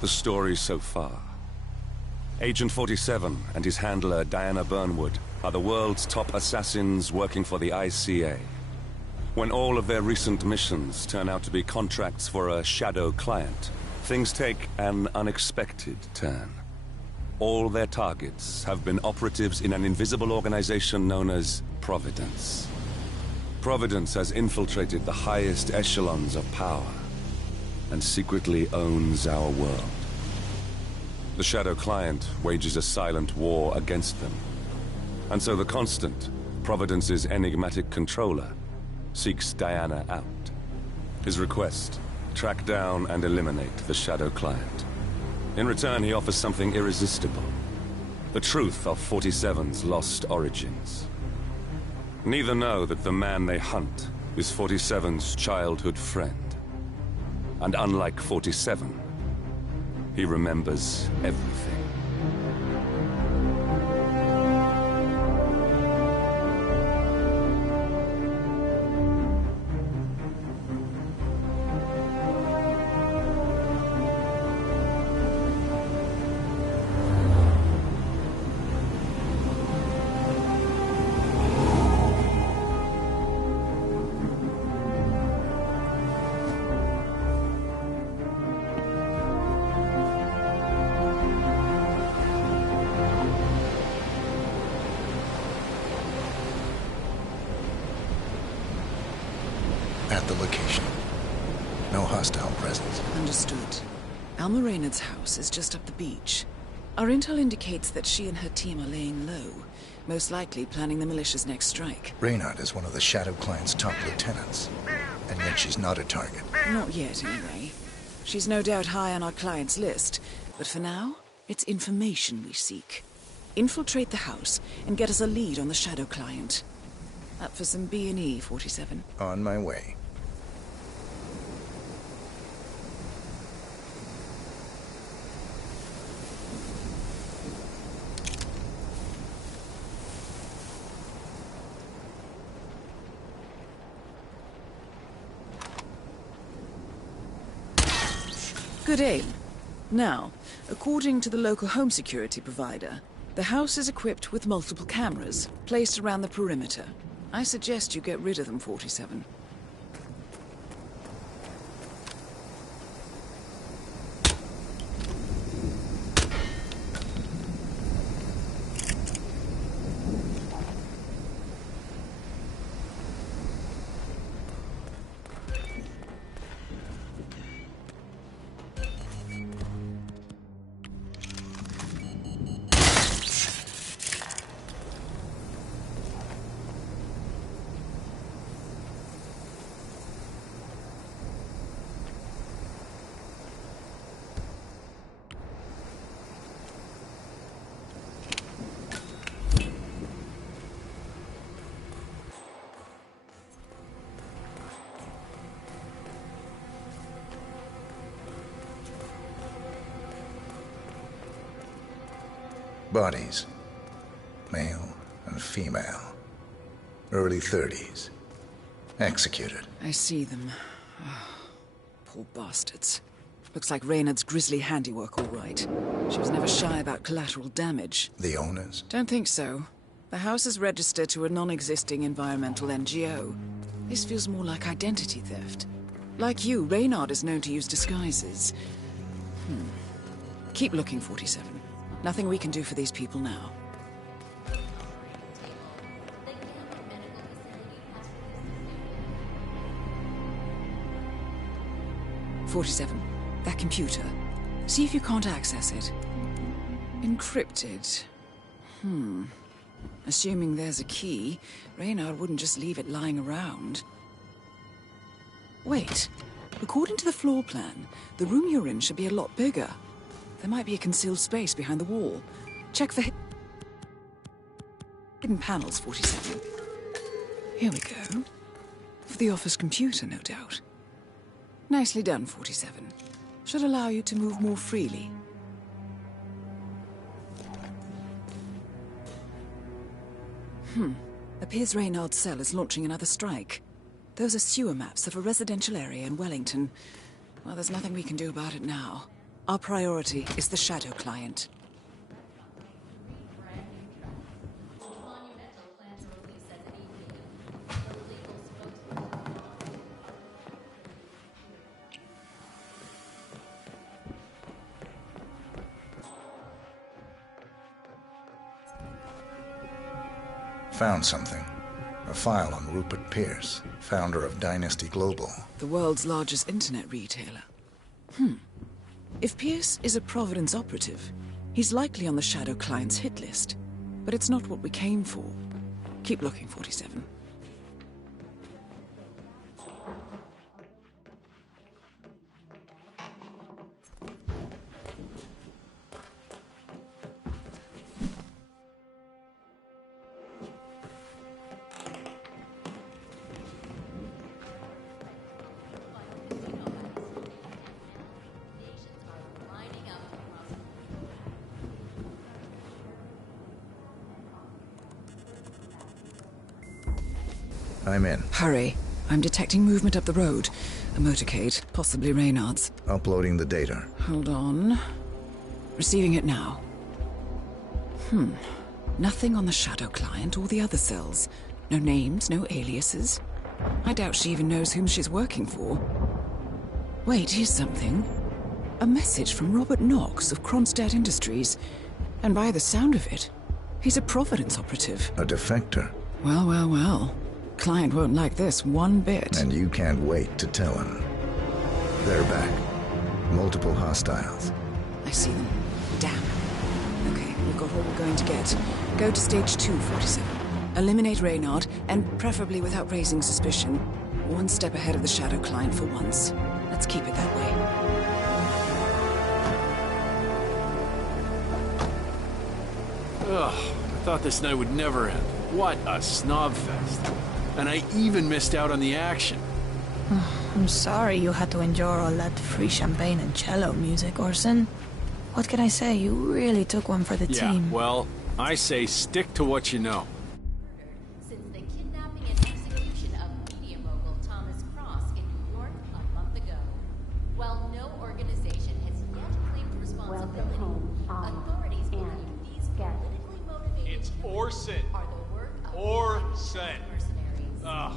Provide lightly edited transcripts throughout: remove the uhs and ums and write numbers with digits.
The story so far. Agent 47 and his handler Diana Burnwood are the world's top assassins working for the ICA. When all of their recent missions turn out to be contracts for a shadow client, things take an unexpected turn. All their targets have been operatives in an invisible organization known as Providence. Providence has infiltrated the highest echelons of power and secretly owns our world. The shadow client wages a silent war against them. And so the Constant, Providence's enigmatic controller, seeks Diana out. His request: track down and eliminate the shadow client. In return, he offers something irresistible: the truth of 47's lost origins. Neither know that the man they hunt is 47's childhood friend. And unlike 47, he remembers everything. At the location. No hostile presence. Understood. Alma Reynard's house is just up the beach. Our intel indicates that she and her team are laying low, most likely planning the militia's next strike. Reynard is one of the Shadow Client's top lieutenants, and yet she's not a target. Not yet, anyway. She's no doubt high on our client's list, but for now, it's information we seek. Infiltrate the house and get us a lead on the Shadow Client. Up for some B&E, 47. On my way. Good aim. Now, according to the local home security provider, the house is equipped with multiple cameras placed around the perimeter. I suggest you get rid of them, 47. Bodies. Male and female. Early 30s. Executed. I see them. Oh, poor bastards. Looks like Reynard's grisly handiwork, all right. She was never shy about collateral damage. The owners? Don't think so. The house is registered to a non-existing environmental NGO. This feels more like identity theft. Like you, Reynard is known to use disguises. Keep looking, 47. Nothing we can do for these people now. "47. That computer. See if you can't access it. Encrypted. Assuming there's a key, Reynard wouldn't just leave it lying around. Wait. According to the floor plan, the room you're in should be a lot bigger. There might be a concealed space behind the wall. Check for hidden panels, 47. Here we go. For the office computer, no doubt. Nicely done, 47. Should allow you to move more freely. Appears Reynard's cell is launching another strike. Those are sewer maps of a residential area in Wellington. Well, there's nothing we can do about it now. Our priority is the Shadow Client. Found something. A file on Rupert Pierce, founder of Dynasty Global. The world's largest internet retailer. If Pierce is a Providence operative, he's likely on the Shadow Client's hit list. But it's not what we came for. Keep looking, 47. I'm in. Hurry. I'm detecting movement up the road. A motorcade, possibly Reynard's. Uploading the data. Hold on. Receiving it now. Nothing on the Shadow Client or the other cells. No names, no aliases. I doubt she even knows whom she's working for. Wait, here's something. A message from Robert Knox of Kronstadt Industries. And by the sound of it, he's a Providence operative. A defector. Well, well, well. Client won't like this one bit. And you can't wait to tell him. They're back. Multiple hostiles. I see them. Damn. Okay, we've got what we're going to get. Go to stage 2, 47. Eliminate Reynard, and preferably without raising suspicion. One step ahead of the Shadow Client for once. Let's keep it that way. Ugh, I thought this night would never end. What a snob fest. And I even missed out on the action. I'm sorry you had to endure all that free champagne and cello music, Orson. What can I say? You really took one for the team. Well, I say stick to what you know. Since the kidnapping and execution of media mogul Thomas Cross in New York a month ago. While no organization has yet claimed responsibility, authorities believe these politically motivated It's Orson. are the work of Orson. mercenaries. Ugh,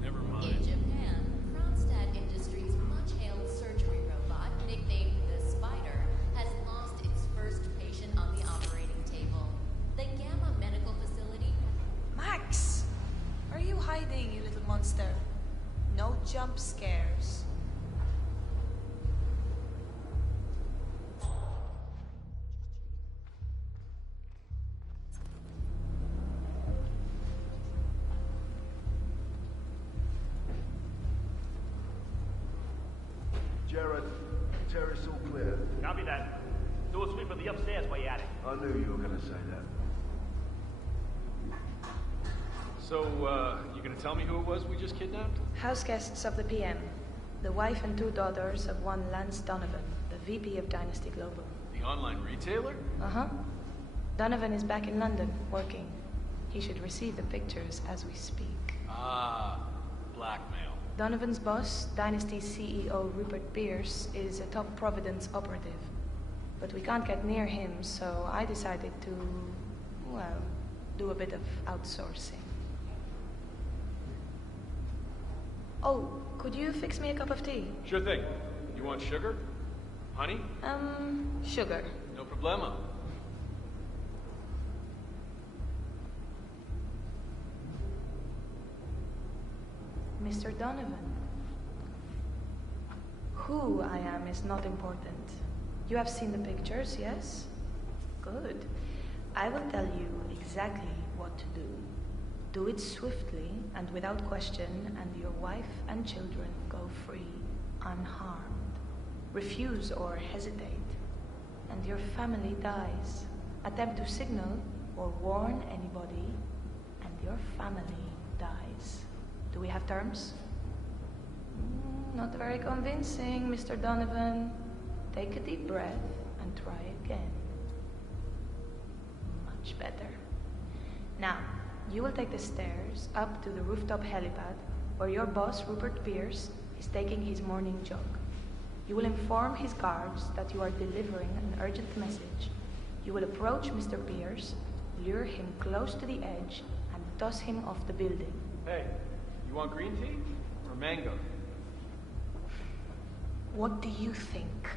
never In mind. Japan, Kronstadt Industries' much-hailed surgery robot, nicknamed the Spider, has lost its first patient on the operating table. The Gamma Medical Facility. Max! Are you hiding, you little monster? No jump scares. Jared, terrace all clear. Copy that. Do a sweep of the upstairs while you're at it. I knew you were gonna say that. So, you gonna tell me who it was we just kidnapped? House guests of the PM. The wife and 2 daughters of one Lance Donovan, the VP of Dynasty Global. The online retailer? Uh-huh. Donovan is back in London, working. He should receive the pictures as we speak. Ah, blackmail. Donovan's boss, Dynasty CEO Rupert Pierce, is a top Providence operative. But we can't get near him, so I decided to, well, do a bit of outsourcing. Oh, could you fix me a cup of tea? Sure thing. You want sugar? Honey? Sugar. No problema. Mr. Donovan. Who I am is not important. You have seen the pictures, yes? Good. I will tell you exactly what to do. Do it swiftly and without question, and your wife and children go free, unharmed. Refuse or hesitate, and your family dies. Attempt to signal or warn anybody, and your family dies. Do we have terms? Not very convincing, Mr. Donovan. Take a deep breath and try again. Much better. Now, you will take the stairs up to the rooftop helipad where your boss, Rupert Pierce, is taking his morning jog. You will inform his guards that you are delivering an urgent message. You will approach Mr. Pierce, lure him close to the edge, and toss him off the building. Hey, you want green tea or mango? What do you think?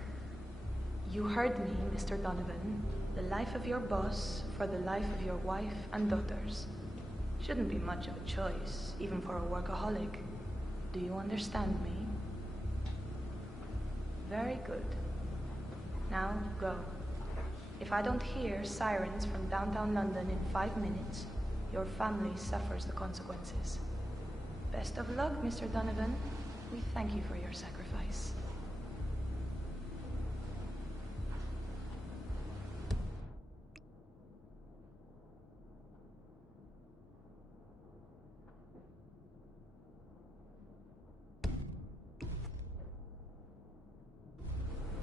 You heard me, Mr. Donovan. The life of your boss for the life of your wife and daughters. Shouldn't be much of a choice, even for a workaholic. Do you understand me? Very good. Now, go. If I don't hear sirens from downtown London in 5 minutes, your family suffers the consequences. Best of luck, Mr. Donovan. We thank you for your sacrifice.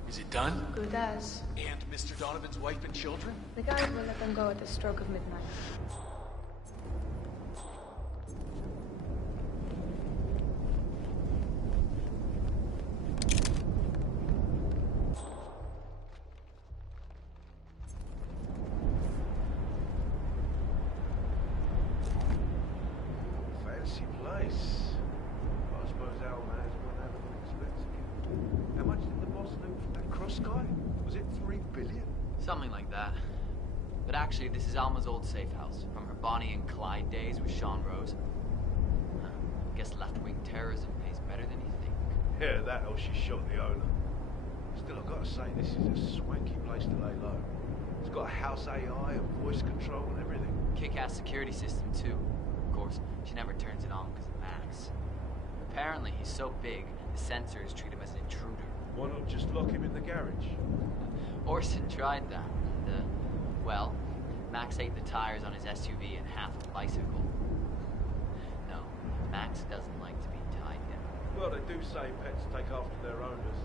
Is it done? Good as. And Mr. Donovan's wife and children? The guard will let them go at the stroke of midnight. Fancy place. I suppose our man's won't have an expensive. How much did the boss do for that cross guy? Was it 3 billion? Something like that. But actually, this is Alma's old safe house, from her Bonnie and Clyde days with Sean Rose. Guess left-wing terrorism pays better than you think. Yeah, that or she shot the owner. Still, I've got to say, this is a swanky place to lay low. It's got a house AI and voice control and everything. Kick-ass security system, too. Of course, she never turns it on because of Max. Apparently, he's so big, the sensors treat him as an intruder. Why not just lock him in the garage? Orson tried that, and, well, Max ate the tires on his SUV and half a bicycle. No, Max doesn't like to be tied down. Well, they do say pets take after their owners.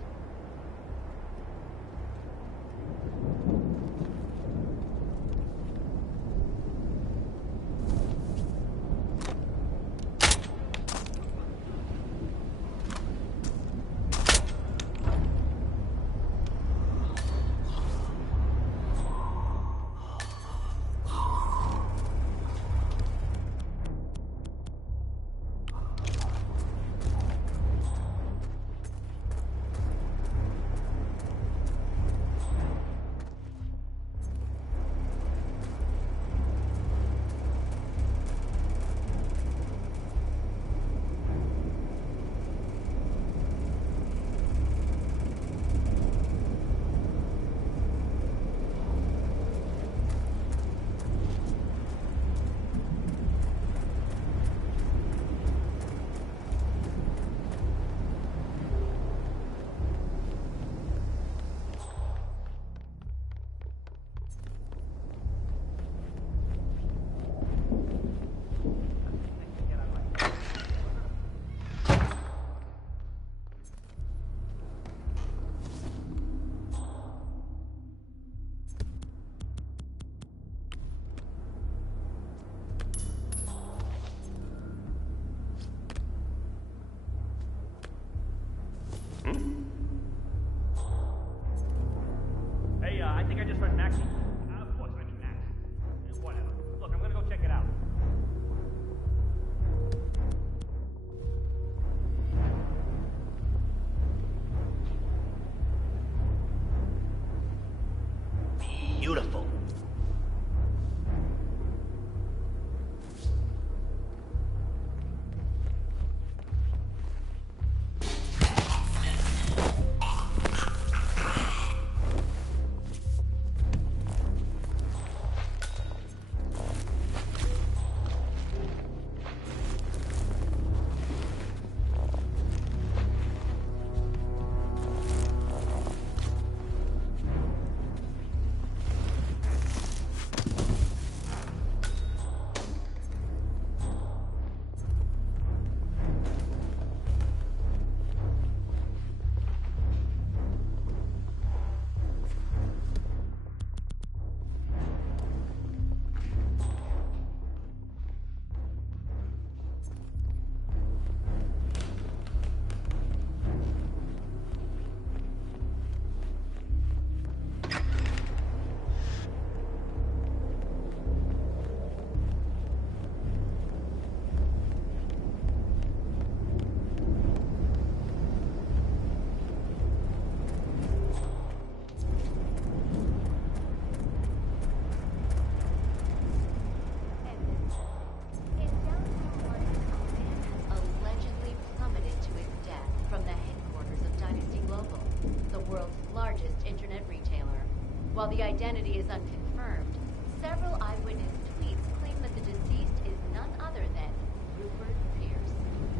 the identity is unconfirmed, several eyewitness tweets claim that the deceased is none other than Rupert Pierce,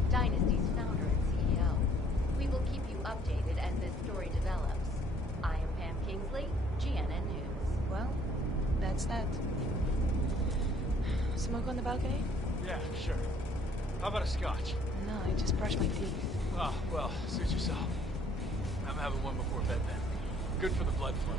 Dynasty's founder and CEO. We will keep you updated as this story develops. I am Pam Kingsley, GNN News. Well, that's that. Smoke on the balcony? Yeah, sure. How about a scotch? No, I just brushed my teeth. Oh, well, suit yourself. I'm having one before bed then. Good for the blood flow.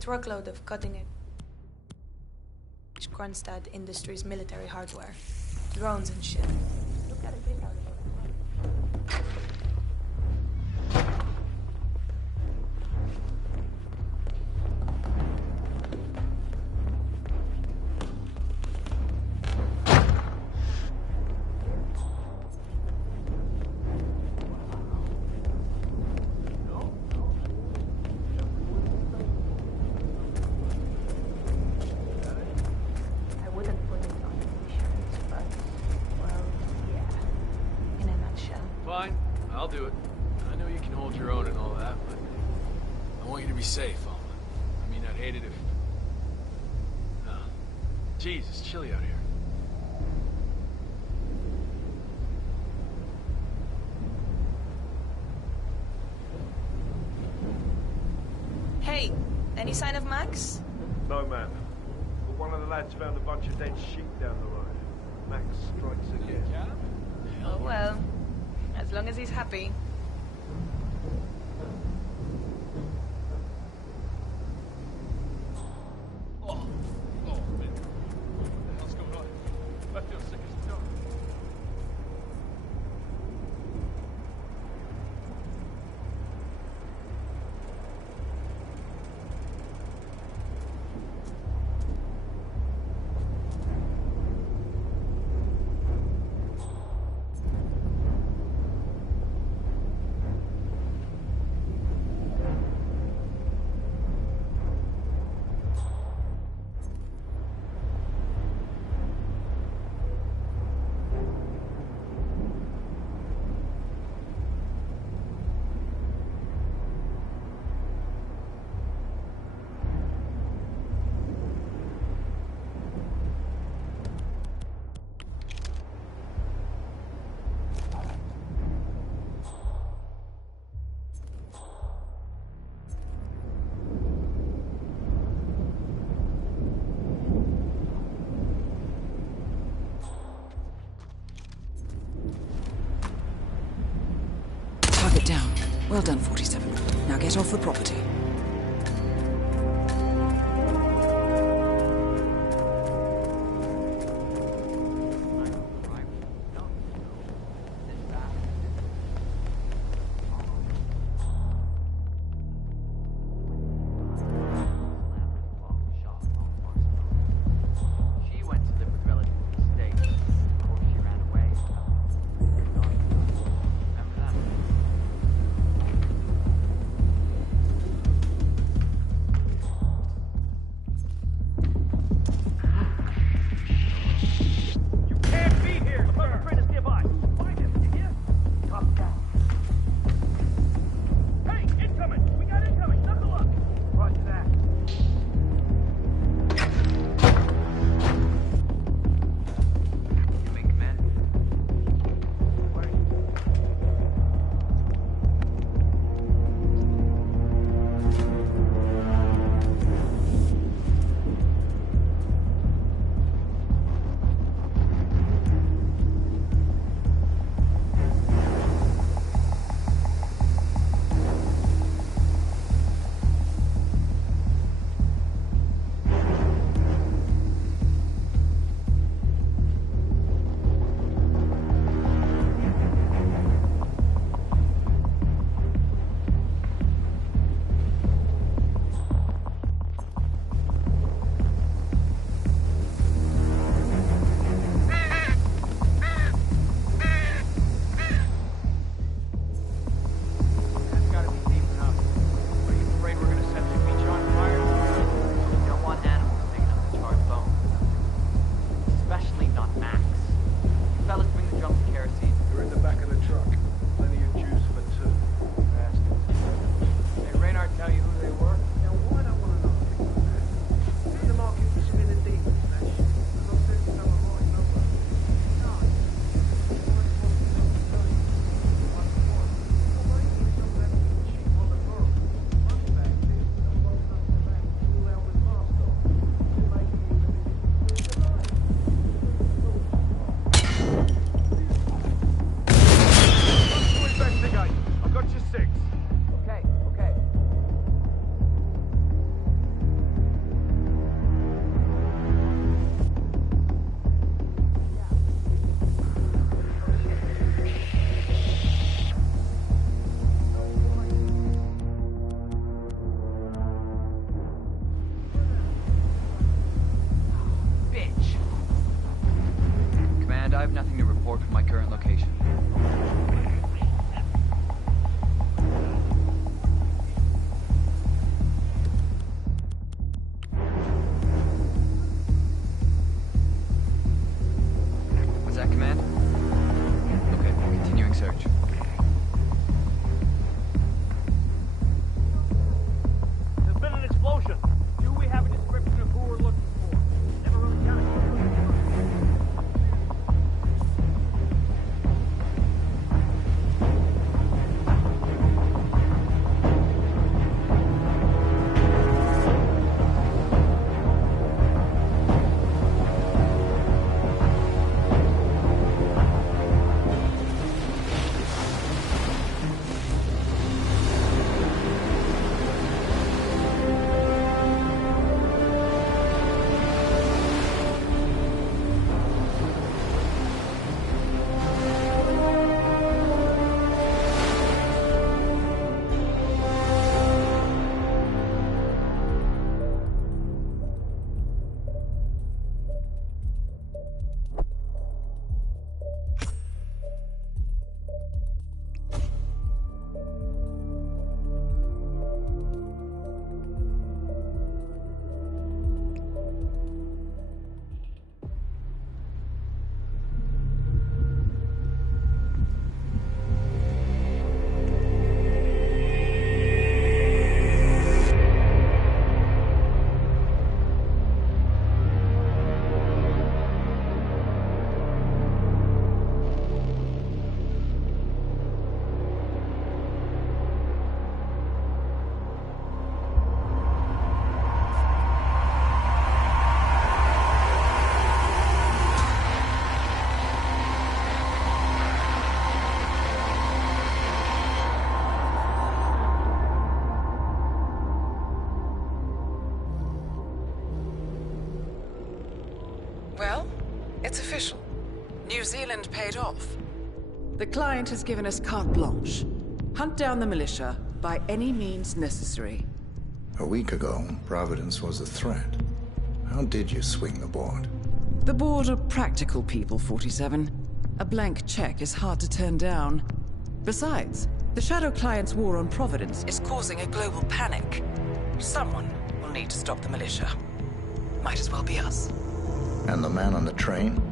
Truckload of cutting-edge Kronstadt Industries military hardware. Drones and shit. Look at it, big out of it. Fine, I'll do it. I know you can hold your own and all that, but I want you to be safe, Alma. I mean, I'd hate it if... Jeez, it's chilly out here. Hey, any sign of Max? No, man. But one of the lads found a bunch of dead sheep down the road. Max strikes again. Oh well. As long as he's happy. Oh, man. What the hell's going on? I feel sick as a dog. Target down. Well done, 47. Now get off the property. She went to live with relatives in the States before she ran away. Remember that? Command, I have nothing to report from my current location. What's that, Command? Okay, continuing search. There's been an explosion. Do we have a description of who we're looking for? Never really got it. Well, it's official. New Zealand paid off. The client has given us carte blanche. Hunt down the militia by any means necessary. A week ago, Providence was a threat. How did you swing the board? The board are practical people, 47. A blank check is hard to turn down. Besides, the Shadow Client's war on Providence is causing a global panic. Someone will need to stop the militia. Might as well be us. And the man on the train?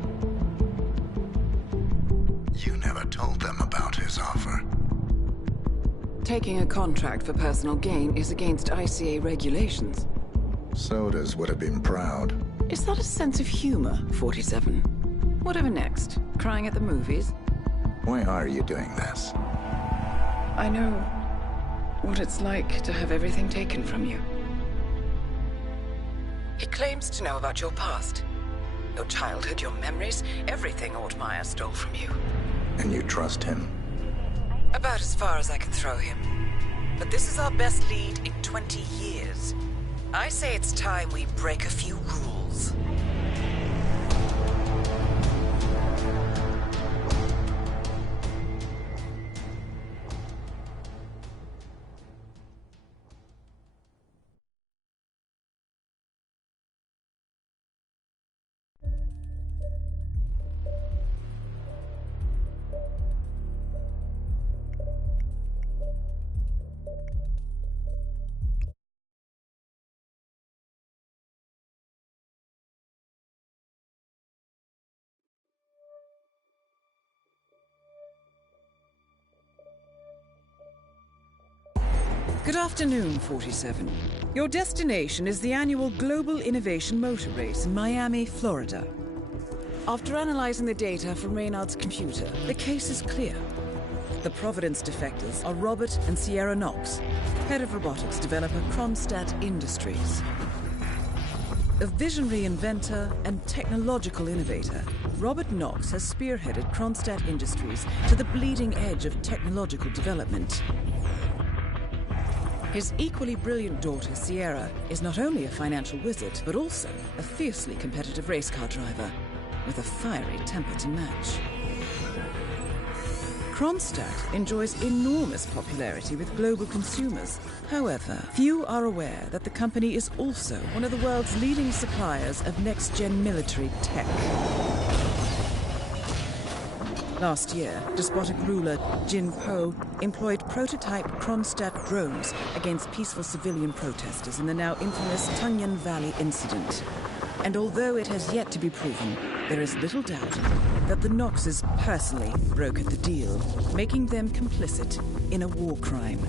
You never told them about his offer. Taking a contract for personal gain is against ICA regulations. Sodas would have been proud. Is that a sense of humor, 47? Whatever next? Crying at the movies? Why are you doing this? I know what it's like to have everything taken from you. He claims to know about your past. Your childhood, your memories, everything Altmaier stole from you. And you trust him? About as far as I can throw him. But this is our best lead in 20 years. I say it's time we break a few rules. Good afternoon, 47. Your destination is the annual Global Innovation Motor Race in Miami, Florida. After analyzing the data from Reynard's computer, the case is clear. The Providence defectors are Robert and Sierra Knox, head of robotics developer Kronstadt Industries. A visionary inventor and technological innovator, Robert Knox has spearheaded Kronstadt Industries to the bleeding edge of technological development. His equally brilliant daughter, Sierra, is not only a financial wizard, but also a fiercely competitive race car driver, with a fiery temper to match. Kronstadt enjoys enormous popularity with global consumers. However, few are aware that the company is also one of the world's leading suppliers of next-gen military tech. Last year, despotic ruler Jin Po employed prototype Kronstadt drones against peaceful civilian protesters in the now infamous Tunyan Valley incident. And although it has yet to be proven, there is little doubt that the Noxes personally brokered the deal, making them complicit in a war crime.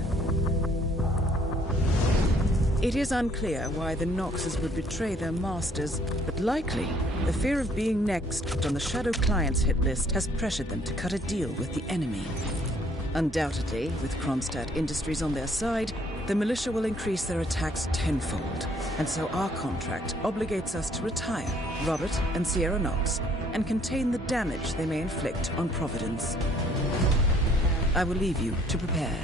It is unclear why the Noxes would betray their masters, but likely the fear of being next on the Shadow Clients hit list has pressured them to cut a deal with the enemy. Undoubtedly, with Kronstadt Industries on their side, the militia will increase their attacks tenfold, and so our contract obligates us to retire Robert and Sierra Knox and contain the damage they may inflict on Providence. I will leave you to prepare.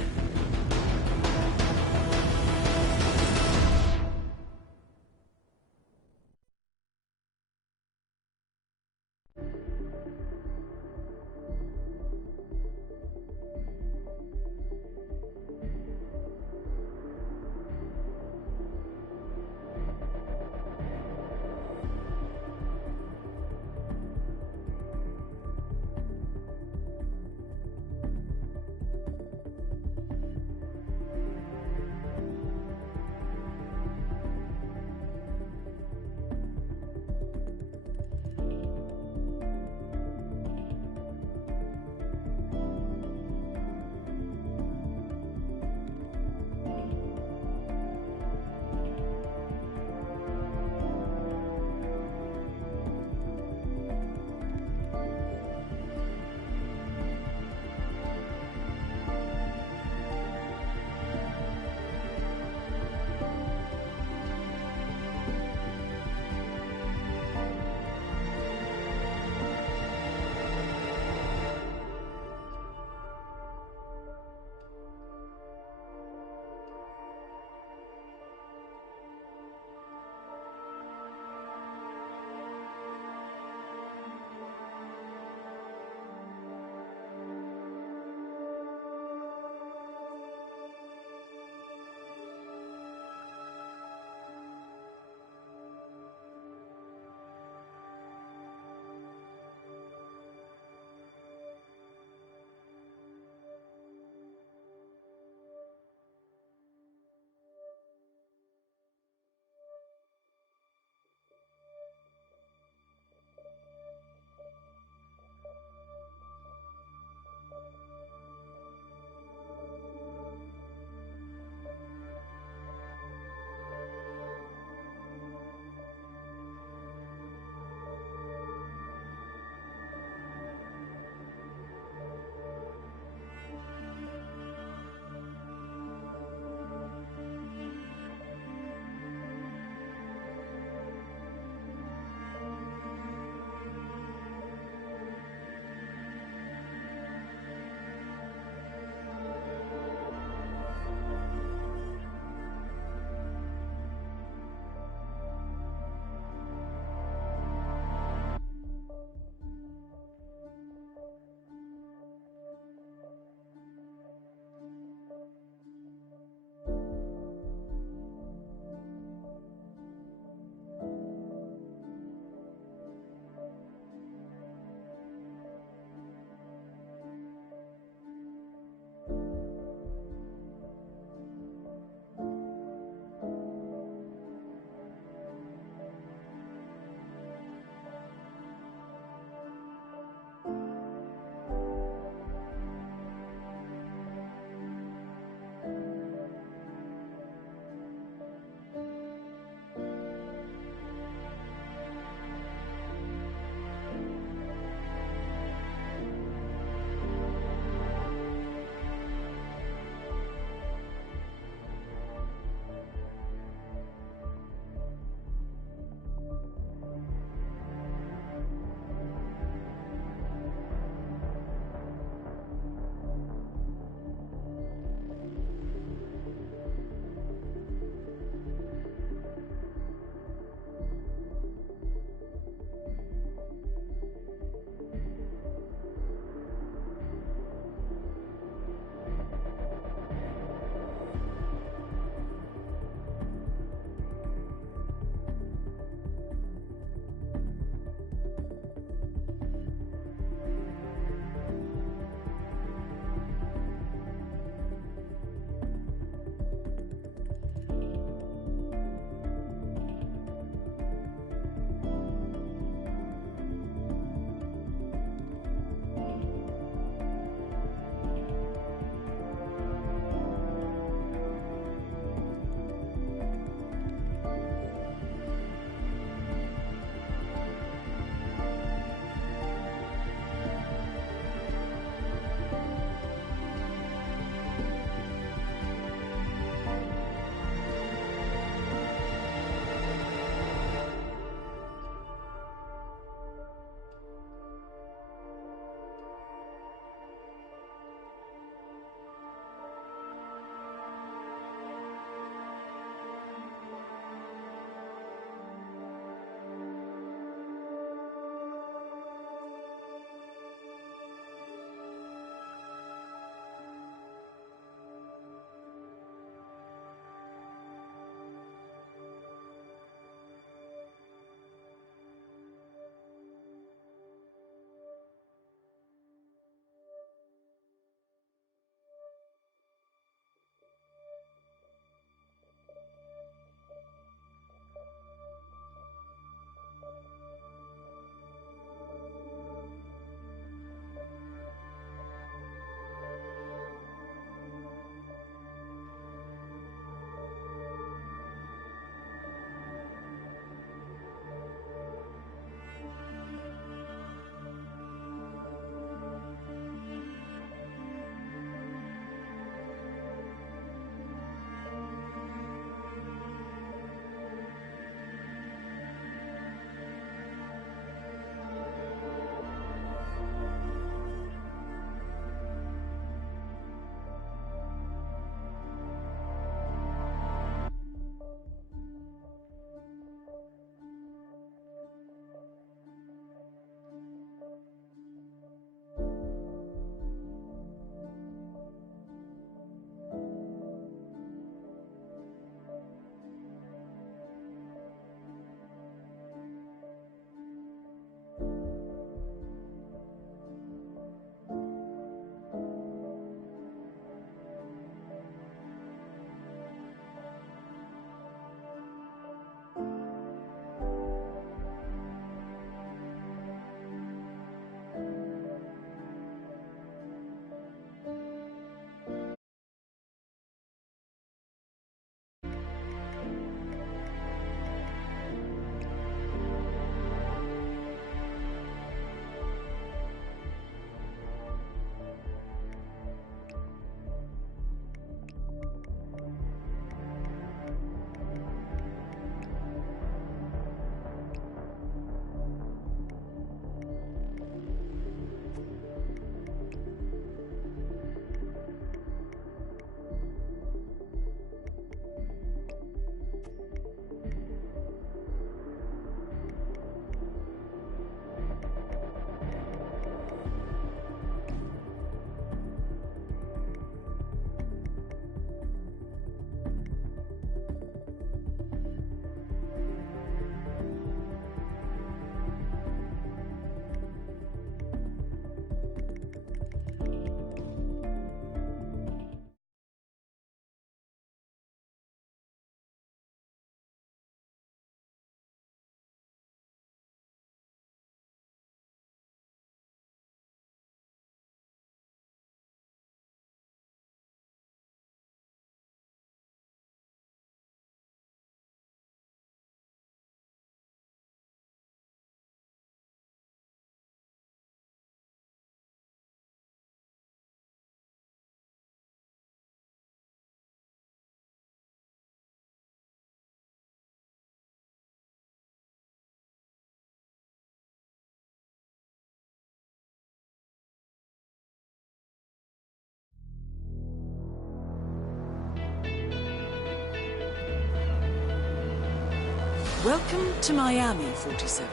Welcome to Miami, 47.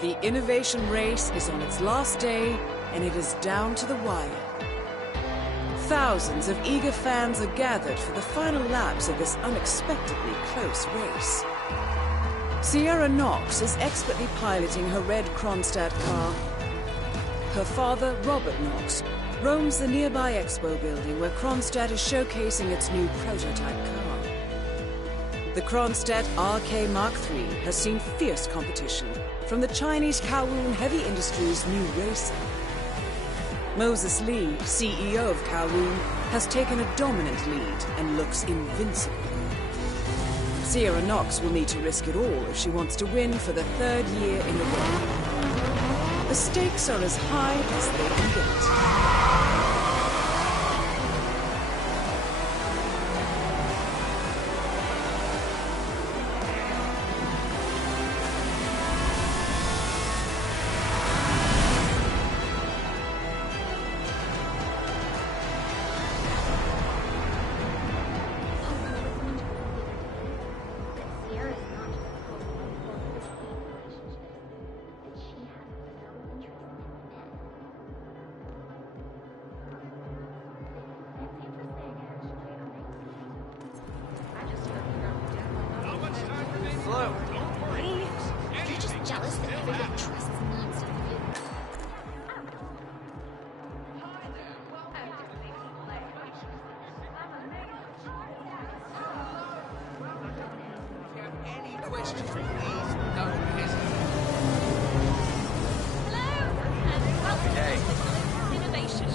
The innovation race is on its last day, and it is down to the wire. Thousands of eager fans are gathered for the final laps of this unexpectedly close race. Sierra Knox is expertly piloting her red Kronstadt car. Her father, Robert Knox, roams the nearby expo building where Kronstadt is showcasing its new prototype car. The Kronstadt RK Mark III has seen fierce competition from the Chinese Kowloon Heavy Industries' new racer. Moses Lee, CEO of Kowloon, has taken a dominant lead and looks invincible. Sierra Knox will need to risk it all if she wants to win for the third year in a row. The stakes are as high as they can get.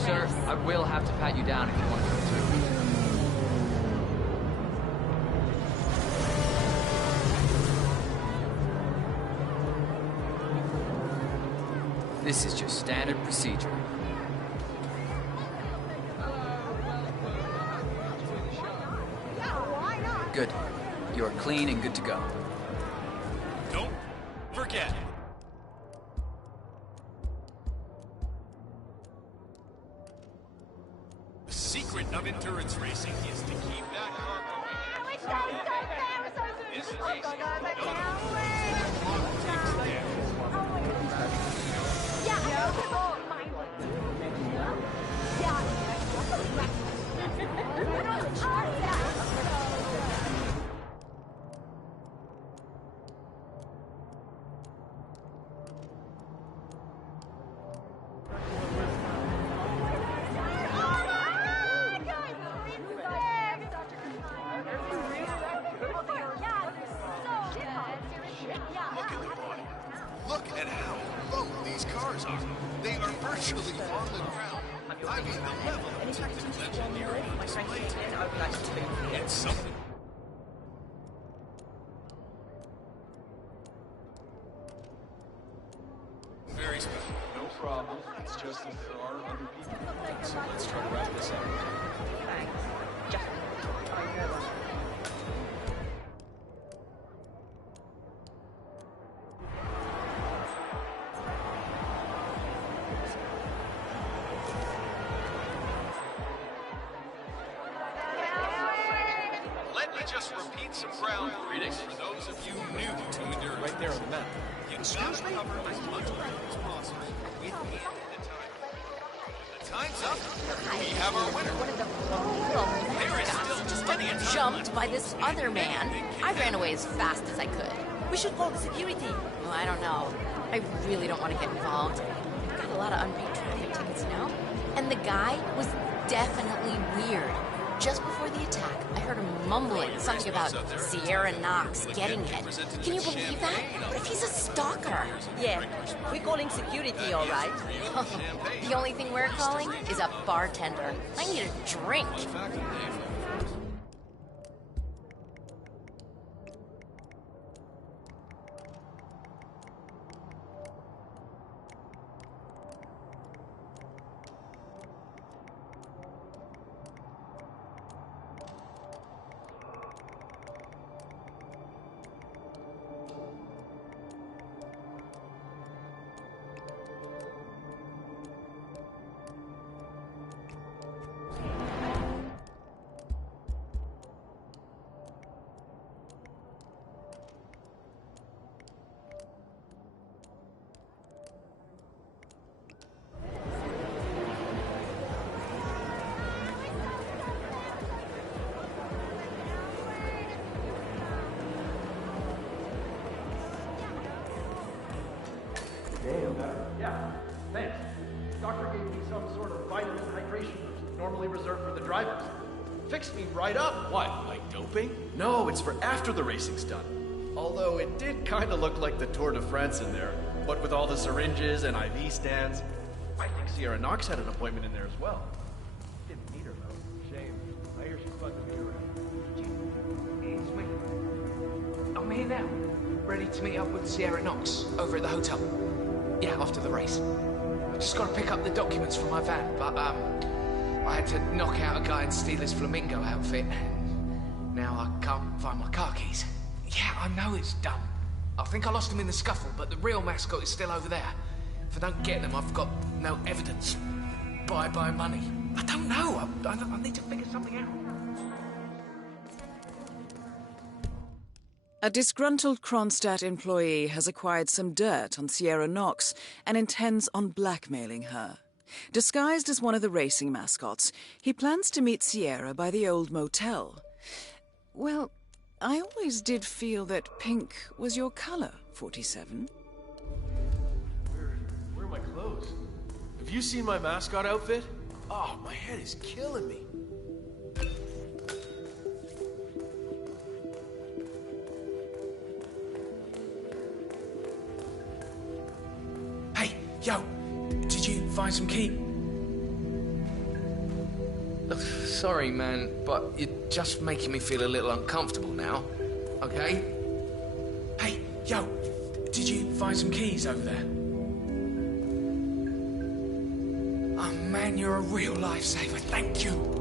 Sir, I will have to pat you down if you want to go through. This is just standard procedure. Good. You are clean and good to go. Don't forget. The secret of endurance racing is to keep that car going. This is racing. Look at how low these cars are. They are virtually on the ground. I mean, the level of technical engineering on display today. It's something. Very special. No problem. It's just that there are other people. So let's try to wrap this up. Thanks. Let me just repeat some ground greetings for those of you new to endurance. Right there on the map. You gotta cover as much ground as possible with hand at a time. The time's up. We have our winner. There is still plenty of time Jumped by this other man. I ran away as fast as I could. We should call the security. Well, I don't know. I really don't want to get involved. I've got a lot of unpaid traffic tickets, you know? And the guy was definitely weird. Just before the attack, I heard him mumbling something about Sierra Knox getting it. Can you believe that? What if he's a stalker? Yeah, we're calling security, all right. The only thing we're calling is a bartender. I need a drink. Damn. Yeah, thanks. Doctor gave me some sort of vitamin hydration boost, normally reserved for the drivers. Fixed me right up. What, like doping? No, it's for after the racing's done. Although it did kind of look like the Tour de France in there, but with all the syringes and IV stands. I think Sierra Knox had an appointment in there as well. Didn't meet her though. Shame. I hear she's about to be around. It's me. I'm here now, ready to meet up with Sierra Knox over at the hotel. Yeah, after the race. I just got to pick up the documents from my van, but I had to knock out a guy and steal his flamingo outfit. Now I can't find my car keys. Yeah, I know it's dumb. I think I lost them in the scuffle, but the real mascot is still over there. If I don't get them, I've got no evidence. Bye-bye money. I don't know. I need to figure something out. A disgruntled Kronstadt employee has acquired some dirt on Sierra Knox and intends on blackmailing her. Disguised as one of the racing mascots, he plans to meet Sierra by the old motel. Well, I always did feel that pink was your color, 47. Where are my clothes? Have you seen my mascot outfit? Oh, my head is killing me. Hey, yo, did you find some key? Sorry, man, but you're just making me feel a little uncomfortable now, okay? Hey, yo, did you find some keys over there? Oh, man, you're a real lifesaver. Thank you.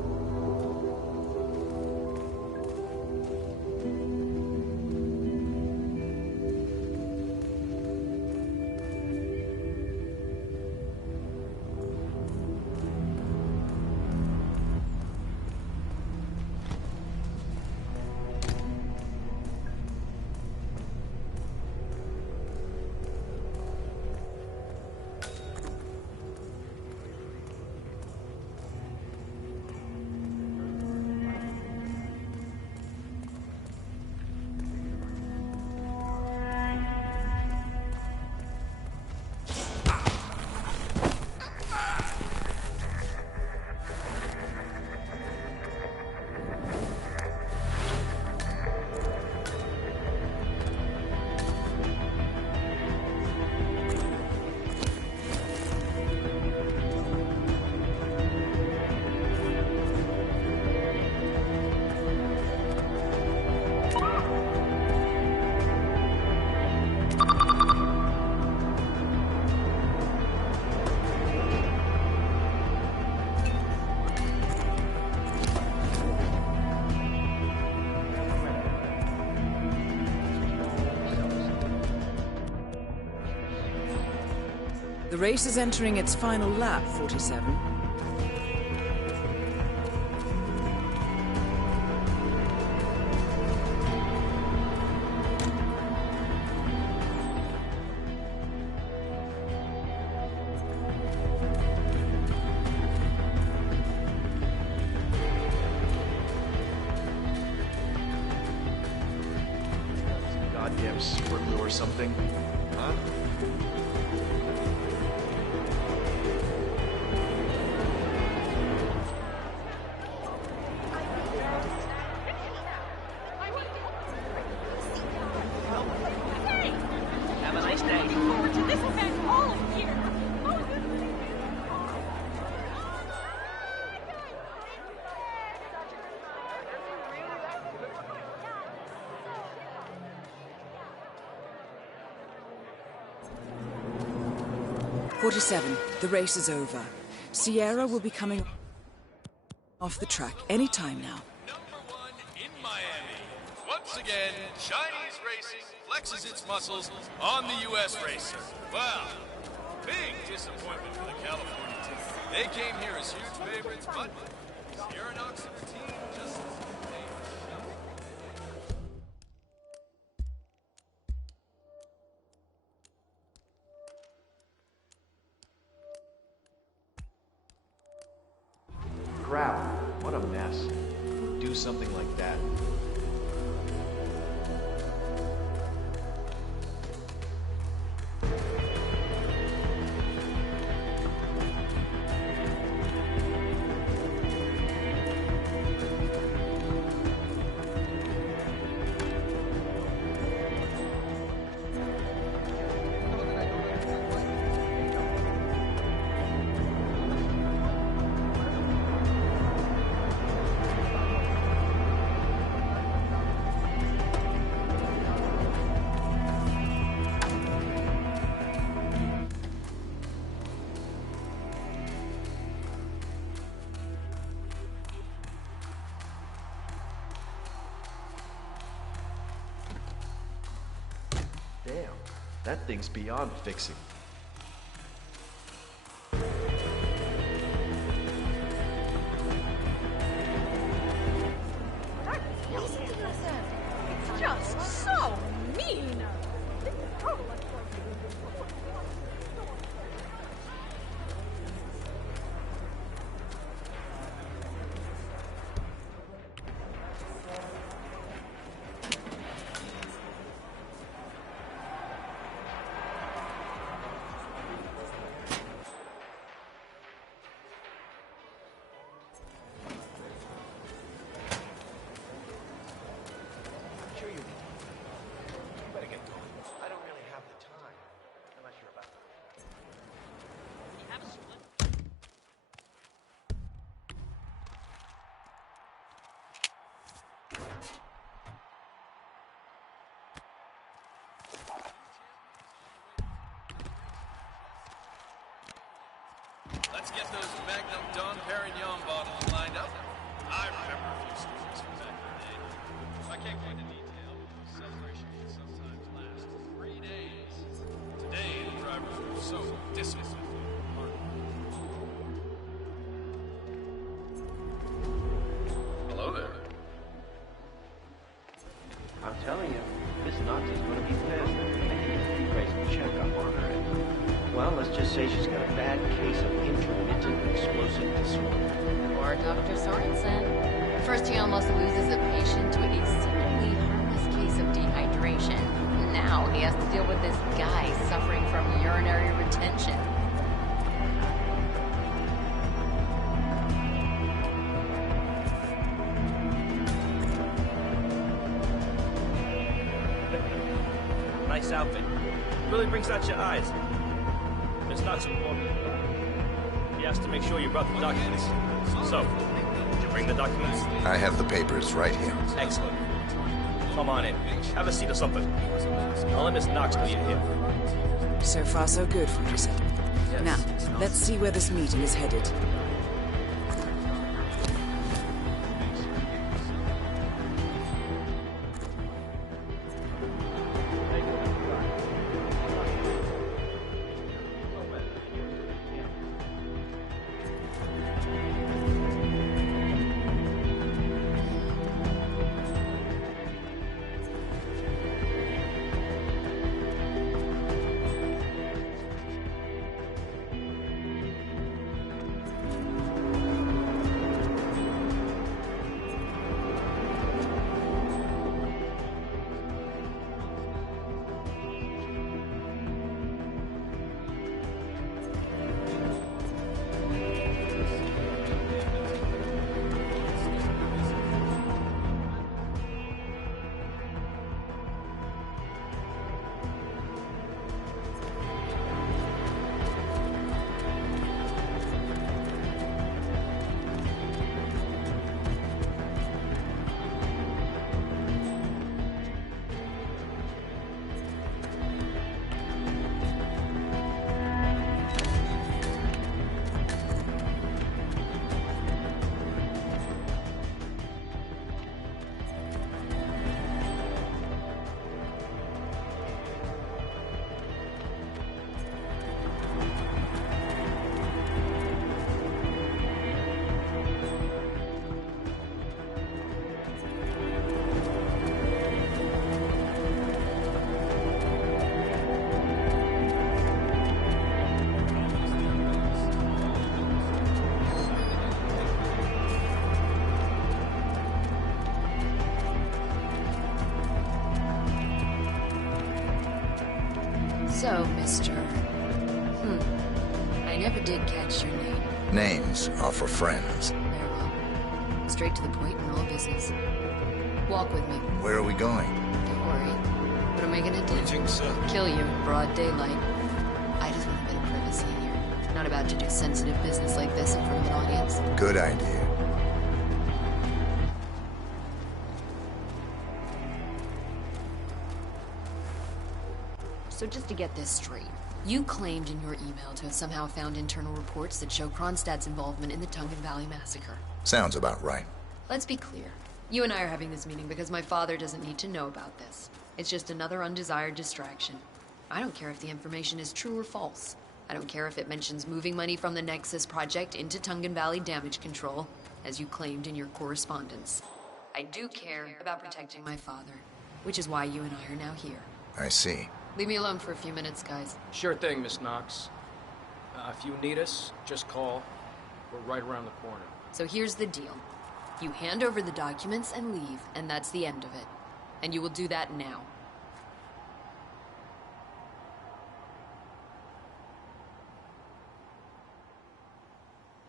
The race is entering its final lap, 47. Goddamn super glue or something. Huh? Have a nice day. Looking forward to this event all year. The race is over. Sierra will be coming off the track any time now. Number 1 in Miami. Once again, Chinese racing flexes its muscles on the U.S. racer. Well, big disappointment for the California team. They came here as huge favorites, but Sierra Knox and her team just... Crap, what a mess. Do something like that. Damn, that thing's beyond fixing. It's just so mean. Let's get those Magnum Dom Perignon bottles lined up. I remember a few stories from back in the day. I can't go into detail, but the celebration can sometimes last 3 days. Today, the drivers were so disciplined. Hello there. I'm telling you, Miss Knox is going to be pissed. I need a crazy checkup on her. Well, let's just say she's got a bad case of intermittent explosive disorder. Or Dr. Sorensen. First, he almost loses a patient to a seemingly harmless case of dehydration. Now he has to deal with this guy suffering from urinary retention. Nice outfit. Really brings out your eyes. Miss Knox informed me. He asked to make sure you brought the documents. So, did you bring the documents? I have the papers right here. Excellent. Come on in. Have a seat or something. I'll let Miss Knox know you're here. So far, so good, Ferguson. Yes. Now, let's see where this meeting is headed. So, Mr. I never did catch your name. Names are for friends. Very well. Straight to the point in all business. Walk with me. Where are we going? Don't worry. What am I gonna do? Kill you in broad daylight. I just want a bit of privacy here. Not about to do sensitive business like this in front of an audience. Good idea. So just to get this straight, you claimed in your email to have somehow found internal reports that show Kronstadt's involvement in the Tungan Valley massacre. Sounds about right. Let's be clear. You and I are having this meeting because my father doesn't need to know about this. It's just another undesired distraction. I don't care if the information is true or false. I don't care if it mentions moving money from the Nexus project into Tungan Valley damage control, as you claimed in your correspondence. I do care about protecting my father, which is why you and I are now here. I see. Leave me alone for a few minutes, guys. Sure thing, Miss Knox. If you need us, just call. We're right around the corner. So here's the deal. You hand over the documents and leave, and that's the end of it. And you will do that now.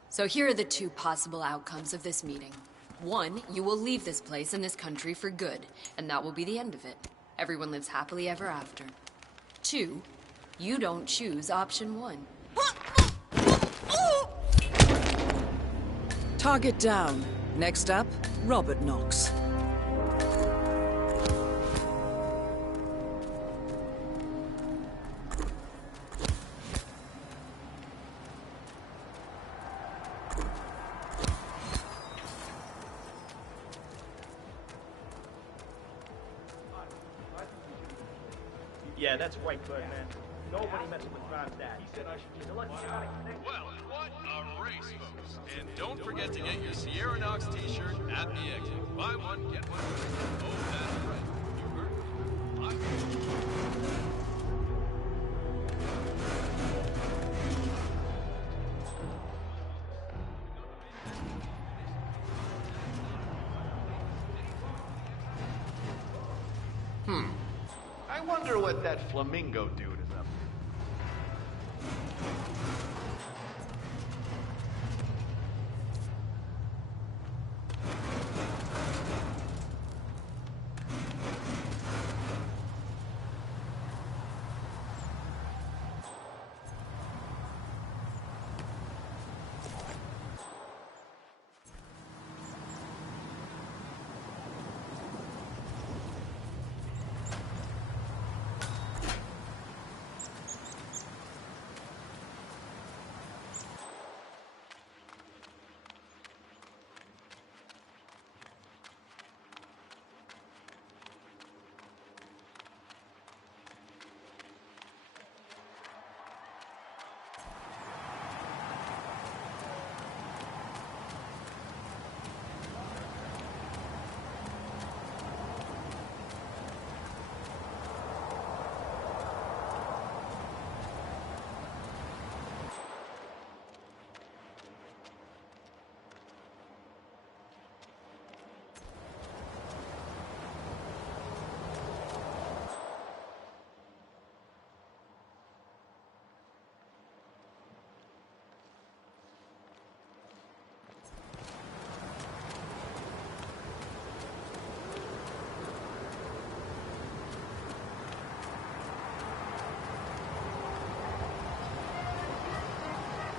So here are the two possible outcomes of this meeting. One, you will leave this place and this country for good, and that will be the end of it. Everyone lives happily ever after. Two, you don't choose option one. Target down. Next up, Robert Knox. Yeah, that's white blood, man. Nobody messing with Ron's dad. He said I should just let you out of connection. Well, what a race, folks. And don't forget to get your Sierra Knox t-shirt at the exit. Buy one, get one free. Oh, that's right. You heard me. I wonder what that flamingo dude is up to.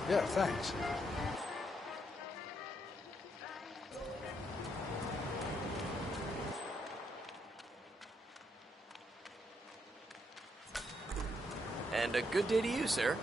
Yeah, thanks. And a good day to you, sir.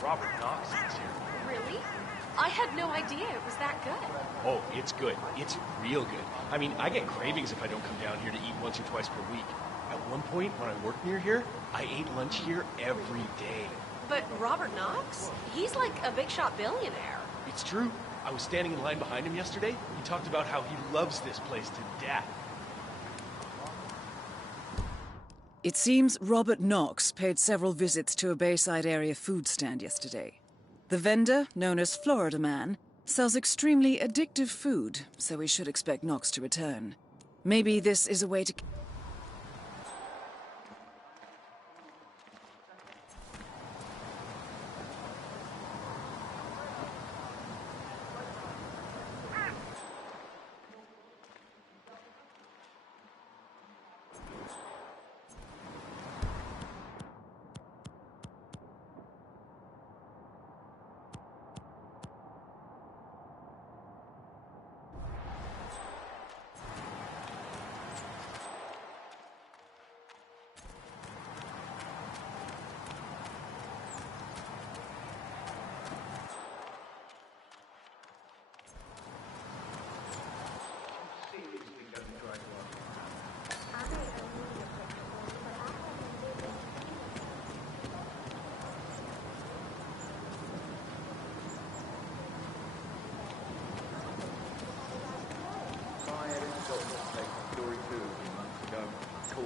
Robert Knox is here. Really? I had no idea it was that good. Oh, it's good. It's real good. I mean, I get cravings if I don't come down here to eat once or twice per week. At one point, when I worked near here, I ate lunch here every day. But Robert Knox? He's like a big shot billionaire. It's true. I was standing in line behind him yesterday. He talked about how he loves this place to death. It seems Robert Knox paid several visits to a Bayside area food stand yesterday. The vendor, known as Florida Man, sells extremely addictive food, so we should expect Knox to return. Maybe this is a way to...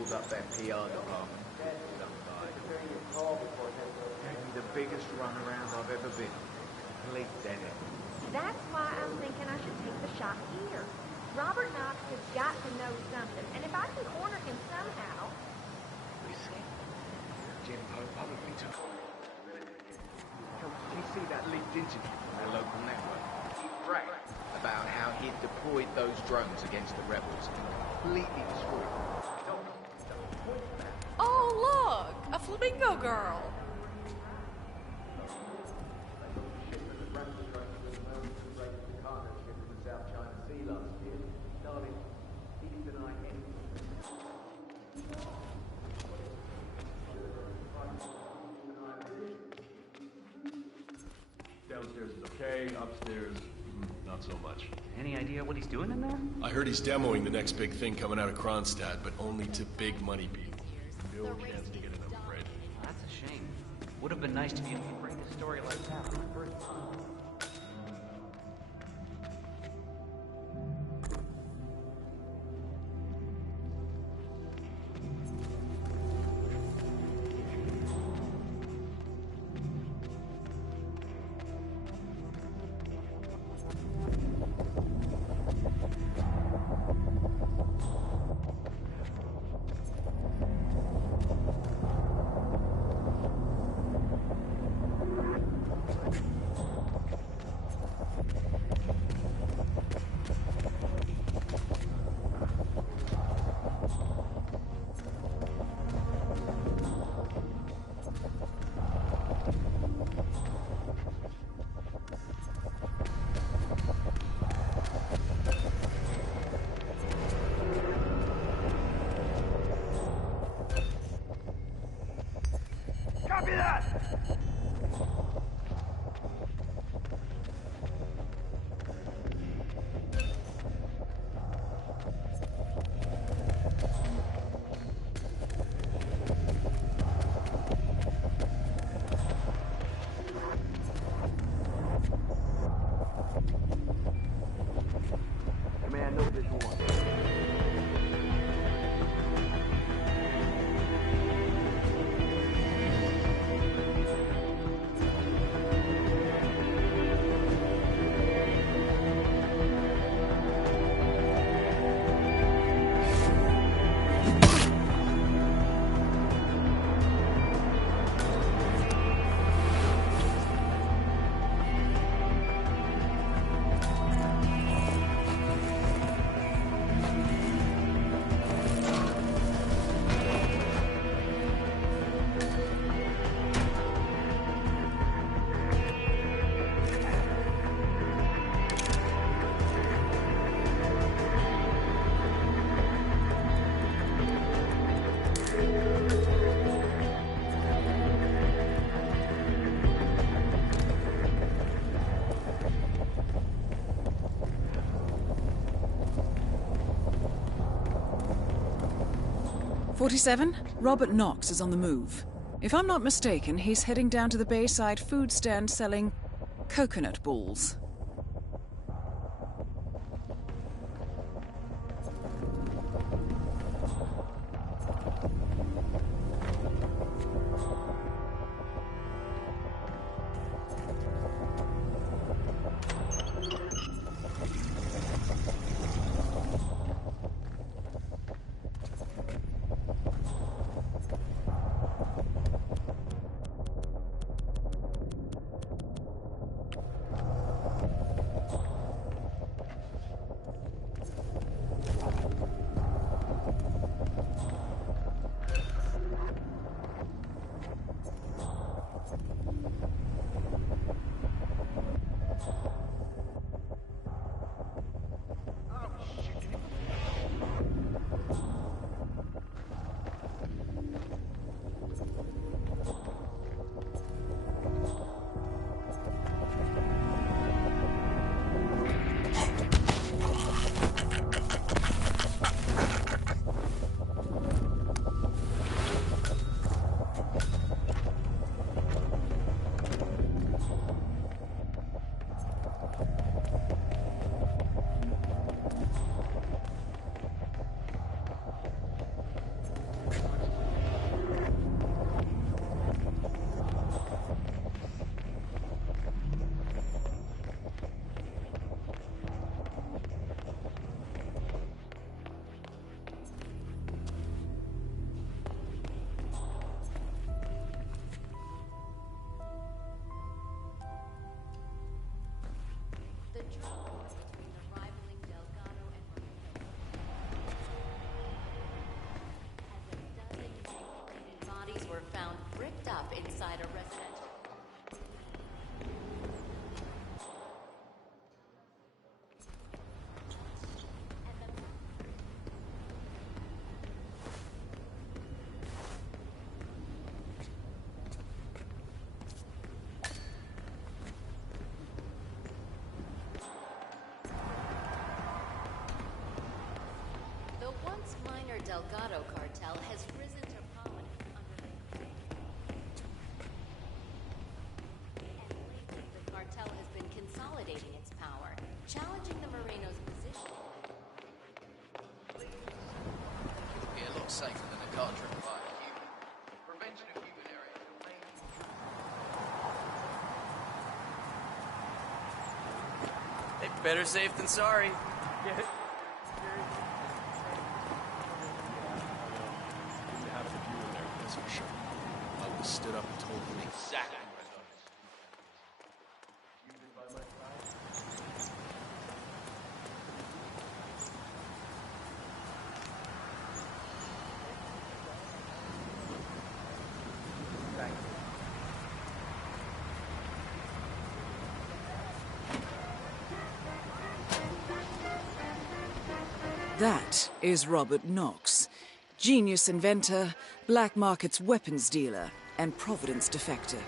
called up their PR department. Some guy. Gave me the biggest runaround I've ever been. Complete dead end. That's why I'm thinking I should take the shot here. Robert Knox has got to know something, and if I can corner him somehow... Jennifer publicly took... Did you see that leaked interview from their local network? Right. About how he'd deployed those drones against the rebels and completely destroyed them. Oh, look! A flamingo girl! Downstairs is okay, upstairs, not so much. Any idea what he's doing in there? I heard he's demoing the next big thing coming out of Kronstadt, but only to big money people. No chance to get it, I'm afraid. That's a shame. Would have been nice to be able to bring a story like that on the first time. 47, Robert Knox is on the move. If I'm not mistaken, he's heading down to the Bayside food stand selling coconut balls. Delgado cartel has risen to prominence under and lately the cartel has been consolidating its power, challenging the Moreno's position. Be a lot safer than a car driven by a human. Prevention of human error. Hey, better safe than sorry. Stood up and told him exactly what That is Robert Knox, genius inventor, black markets weapons dealer, and Providence defector.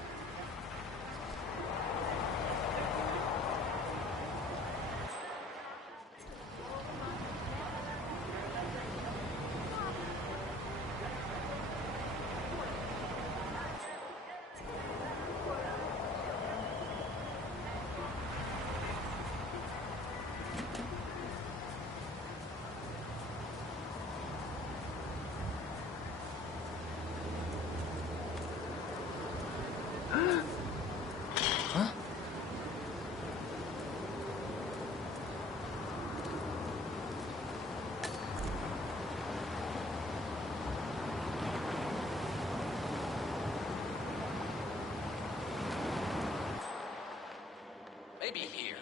Maybe here.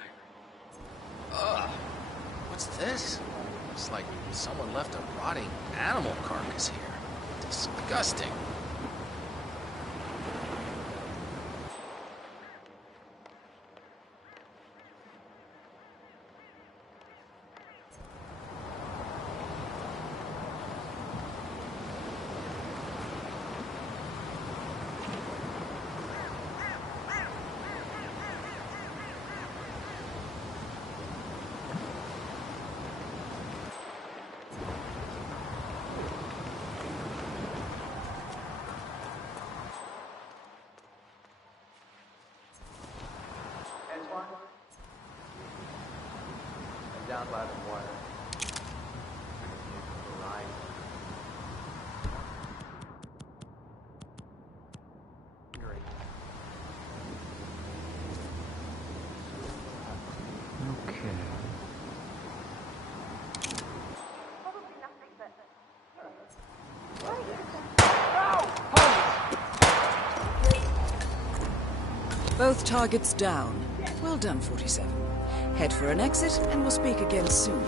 Ugh. What's this? It's like someone left a rotting animal carcass here. Disgusting. Down by the water. Okay. Both targets down. Well done, 47. Head for an exit, and we'll speak again soon.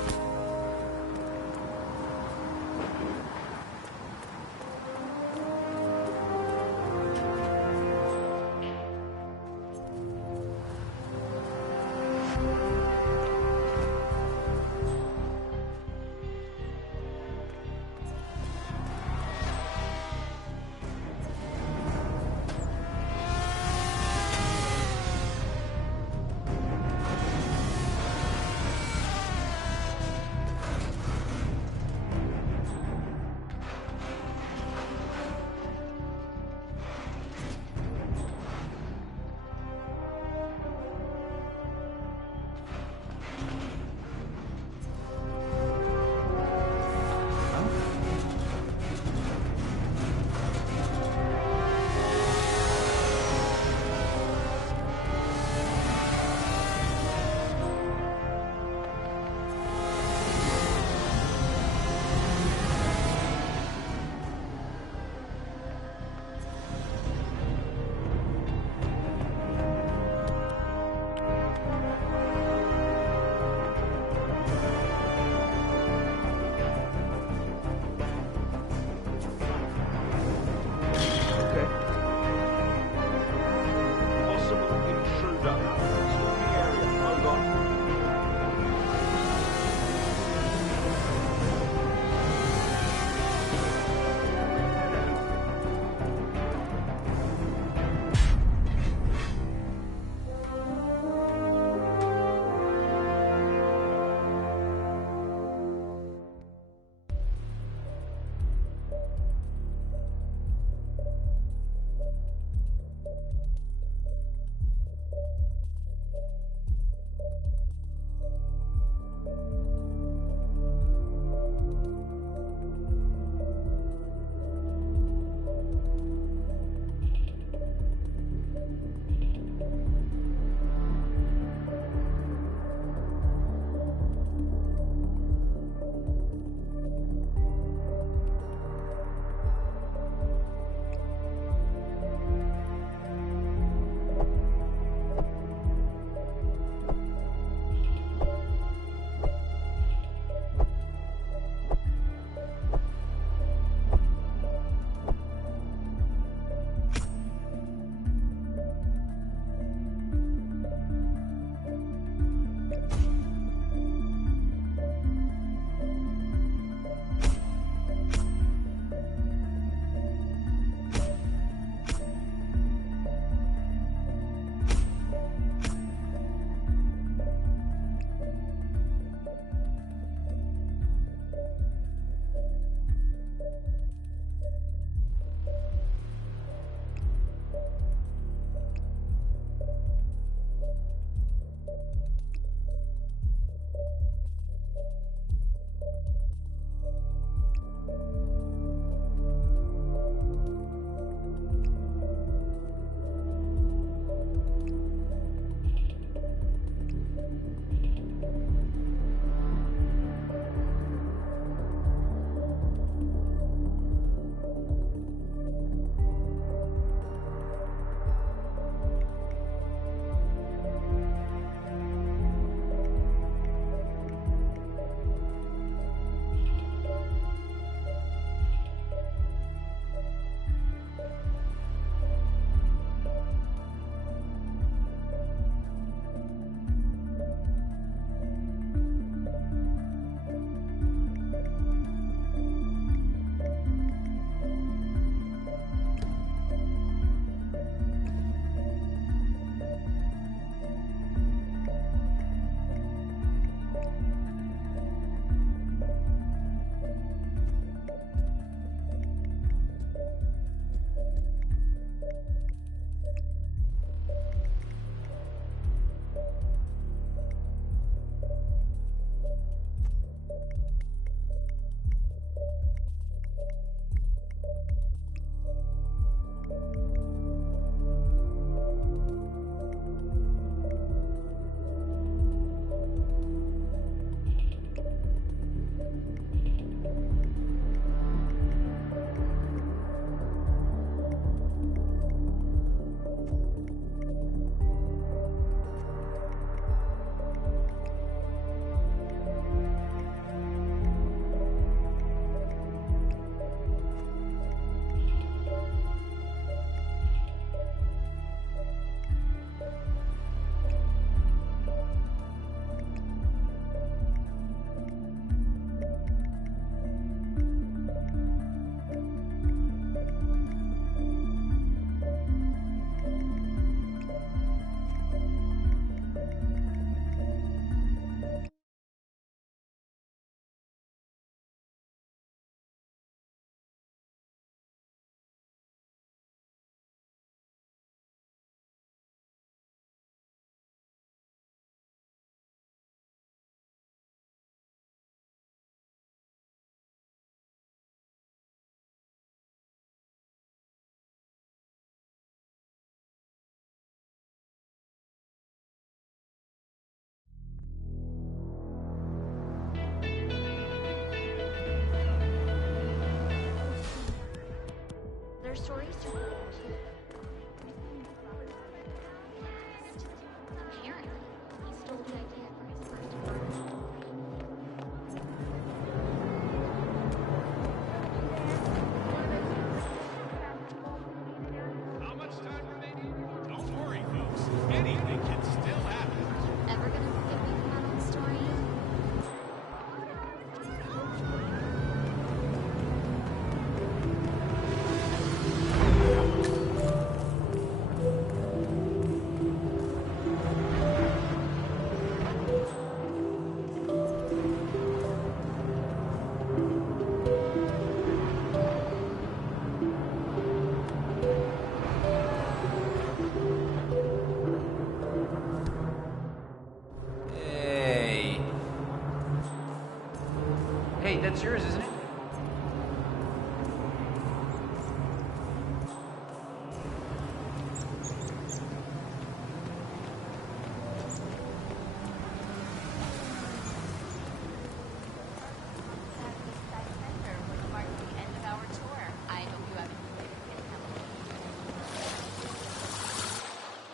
Hey, that's yours, isn't it?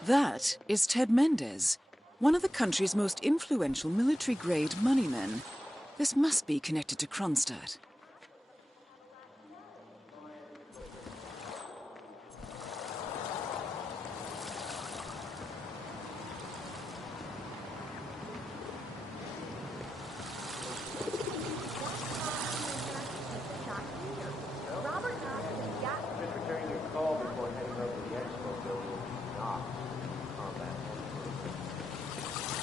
That is Ted Mendez, one of the country's most influential military-grade moneymen. This must be connected to Kronstadt. Just returning your call before heading over to the expo building. Knox. Combat.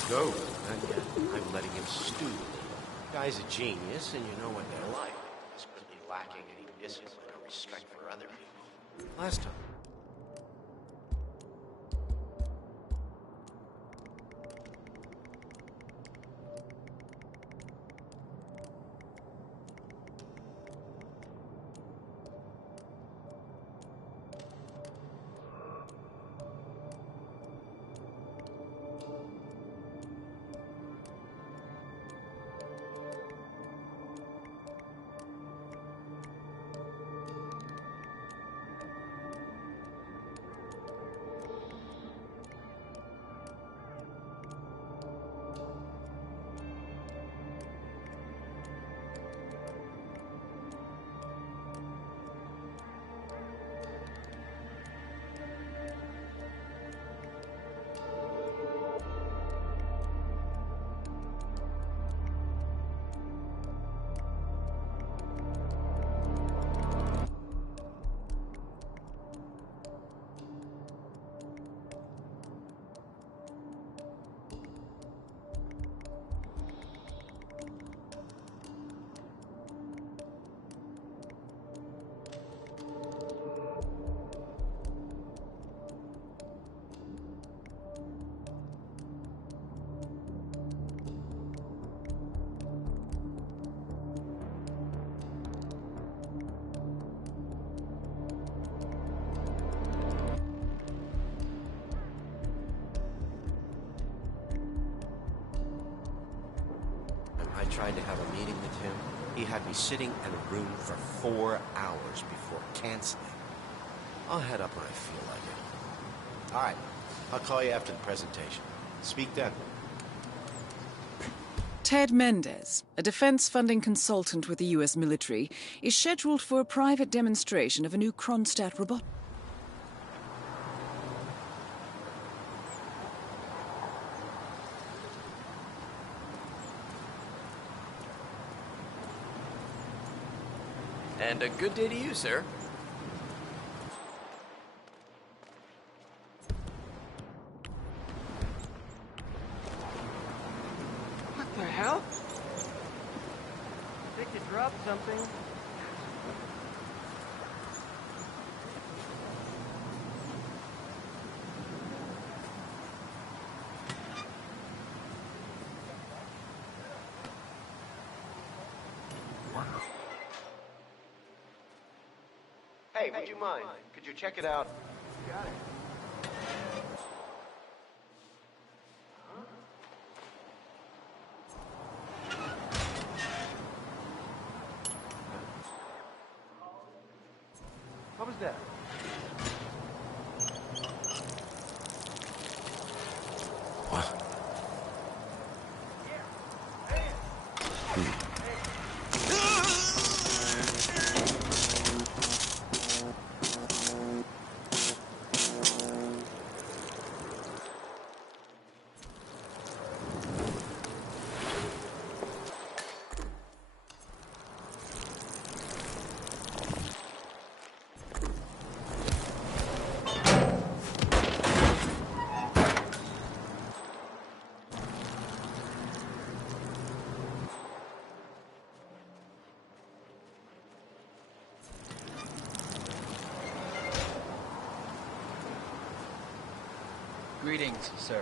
Go. Not yet. I'm letting him stew. Guy's a genius, and you know what they're like. Desperately lacking any discipline or respect for other people. Last time. I tried to have a meeting with him. He had me sitting in a room for 4 hours before canceling. I'll head up when I feel like it. All right. I'll call you after the presentation. Speak then. Ted Mendez, a defense funding consultant with the U.S. military, is scheduled for a private demonstration of a new Kronstadt robot. And a good day to you, sir. What the hell? I think you dropped something. Hey, would you mind? Could you check it out? Got it. What was that? Greetings, sir.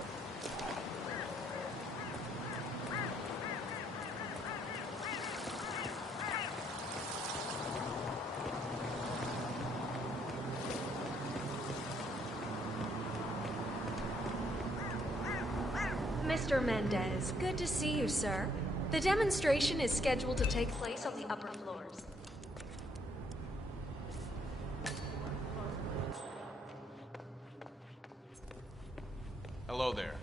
Mr. Mendez. Good to see you, sir. The demonstration is scheduled to take place on the upper floors. Hello there.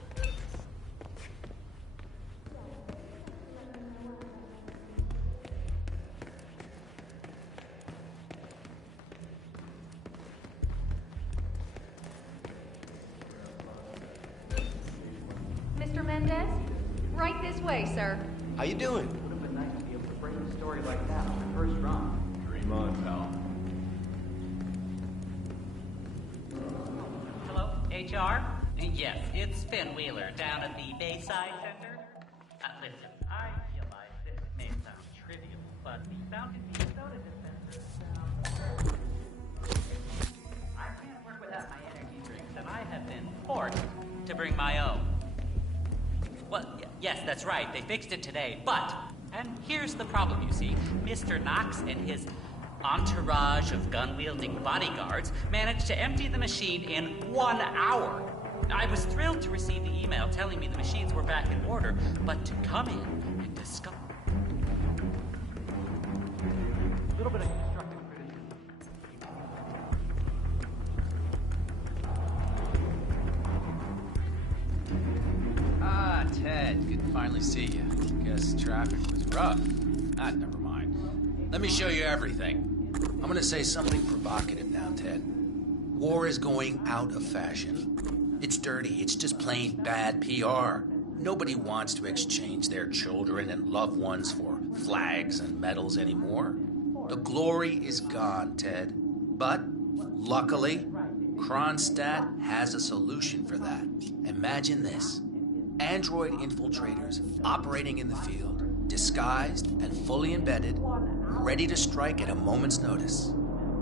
Mr. Mendez? Right this way, sir. How you doing? Would have been nice to be able to break a story like that on the first run. Dream on, pal. Hello, HR? Yes, it's Finn Wheeler down at the Bayside Center. Listen, I realize this may sound trivial, but the Fountain View soda dispenser sounds... I can't work without my energy drinks, and I have been forced to bring my own. Well, yes, that's right. They fixed it today, but... And here's the problem, you see. Mr. Knox and his entourage of gun-wielding bodyguards managed to empty the machine in 1 hour. I was thrilled to receive the email telling me the machines were back in order, but to come in and discover... A little bit of constructive criticism. Ah, Ted, good to finally see you. Guess traffic was rough. Never mind. Let me show you everything. I'm gonna say something provocative now, Ted. War is going out of fashion. It's dirty. It's just plain bad PR. Nobody wants to exchange their children and loved ones for flags and medals anymore. The glory is gone, Ted. But, luckily, Kronstadt has a solution for that. Imagine this. Android infiltrators operating in the field, disguised and fully embedded, ready to strike at a moment's notice.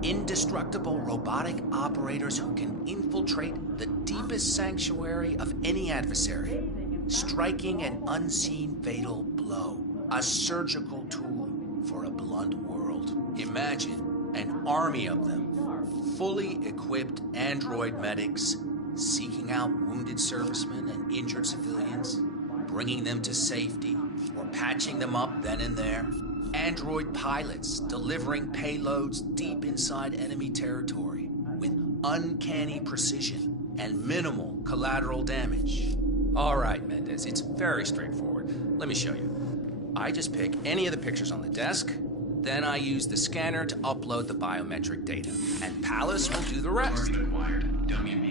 Indestructible robotic operators who can infiltrate the deepest sanctuary of any adversary, striking an unseen fatal blow, a surgical tool for a blunt world. Imagine an army of them, fully equipped android medics, seeking out wounded servicemen and injured civilians, bringing them to safety, or patching them up then and there. Android pilots delivering payloads deep inside enemy territory with uncanny precision and minimal collateral damage. All right, Mendez, it's very straightforward. Let me show you. I just pick any of the pictures on the desk, then I use the scanner to upload the biometric data, and Palace will do the rest. Target acquired. WB.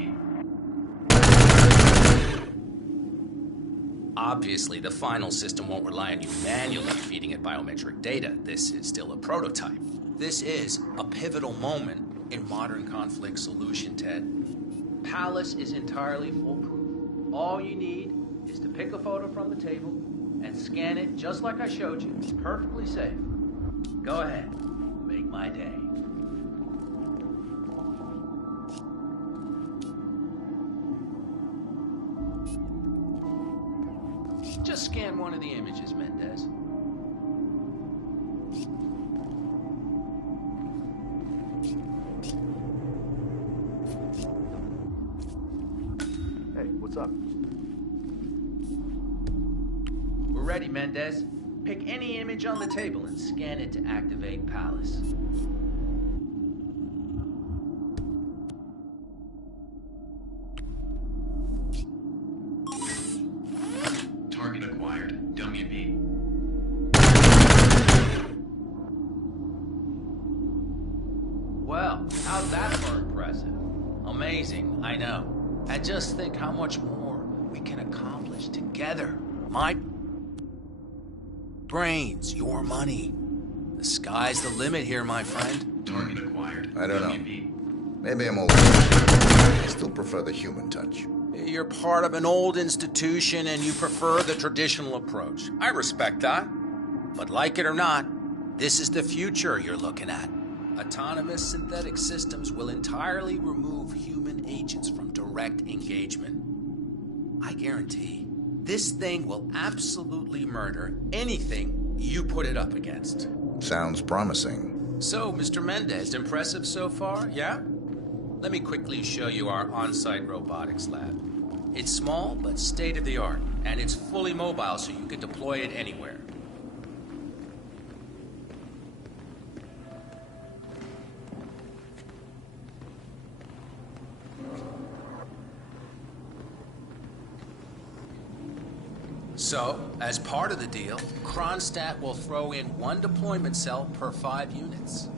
Obviously, the final system won't rely on you manually feeding it biometric data. This is still a prototype. This is a pivotal moment in modern conflict solution, Ted. Palace is entirely foolproof. All you need is to pick a photo from the table and scan it just like I showed you. It's perfectly safe. Go ahead. Make my day. Just scan one of the images, Mendez. Hey, what's up? We're ready, Mendez. Pick any image on the table and scan it to activate Palace. Target acquired. WB. Well, how's that for impressive? Amazing, I know. And just think how much more we can accomplish together. My brains, your money. The sky's the limit here, my friend. Target acquired. I don't know. Maybe I'm old. I still prefer the human touch. You're part of an old institution and you prefer the traditional approach. I respect that. But like it or not, this is the future you're looking at. Autonomous synthetic systems will entirely remove human agents from direct engagement. I guarantee this thing will absolutely murder anything you put it up against. Sounds promising. So, Mr. Mendez, impressive so far, yeah? Let me quickly show you our on-site robotics lab. It's small, but state-of-the-art, and it's fully mobile, so you can deploy it anywhere. So, as part of the deal, Kronstadt will throw in 1 deployment cell per 5 units.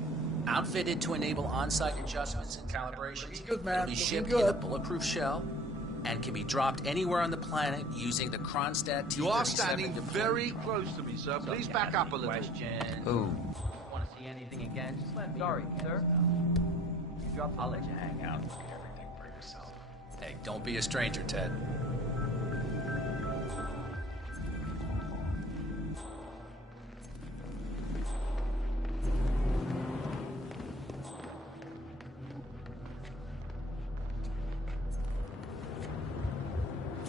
Outfitted to enable on-site adjustments and calibrations, it'll be shipped in a bulletproof shell and can be dropped anywhere on the planet using the Kronstadt T-37 You are standing deployment. very close to me, sir. Please back up a little. Who? Want to see anything again? Just let me. Sorry, sir. You dropped. I'll let you hang out. Look at everything for yourself. Hey, don't be a stranger, Ted.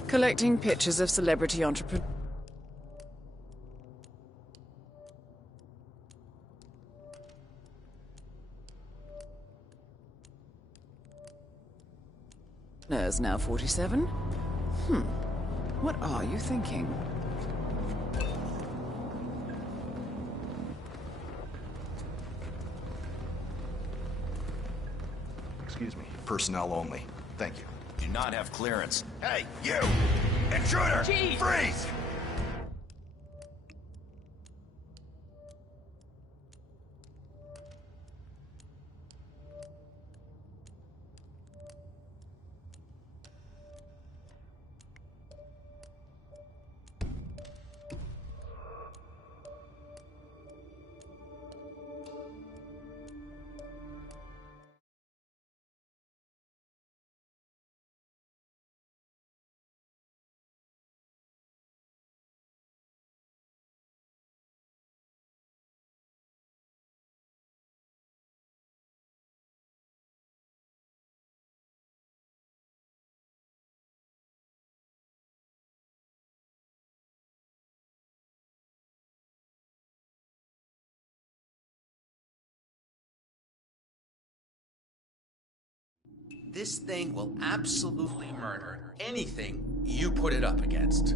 Collecting pictures of celebrity entrepreneurs. Now 47? What are you thinking? Excuse me. Personnel only. Thank you. Do not have clearance. Hey, you! Intruder! Jeez. Freeze! This thing will absolutely murder anything you put it up against.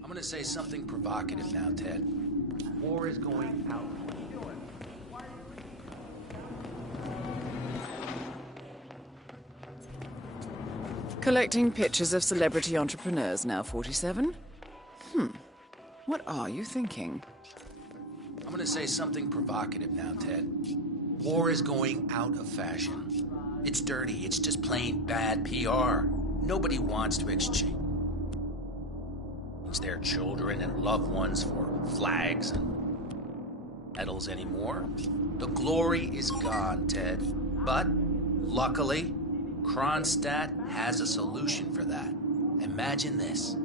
I'm gonna say something provocative now, Ted. War is going out. Collecting pictures of celebrity entrepreneurs now 47? What are you thinking? I'm gonna say something provocative now, Ted. War is going out of fashion. It's dirty, it's just plain bad PR. Nobody wants to exchange their children and loved ones for flags and medals anymore. The glory is gone, Ted. But, luckily, Kronstadt has a solution for that. Imagine this.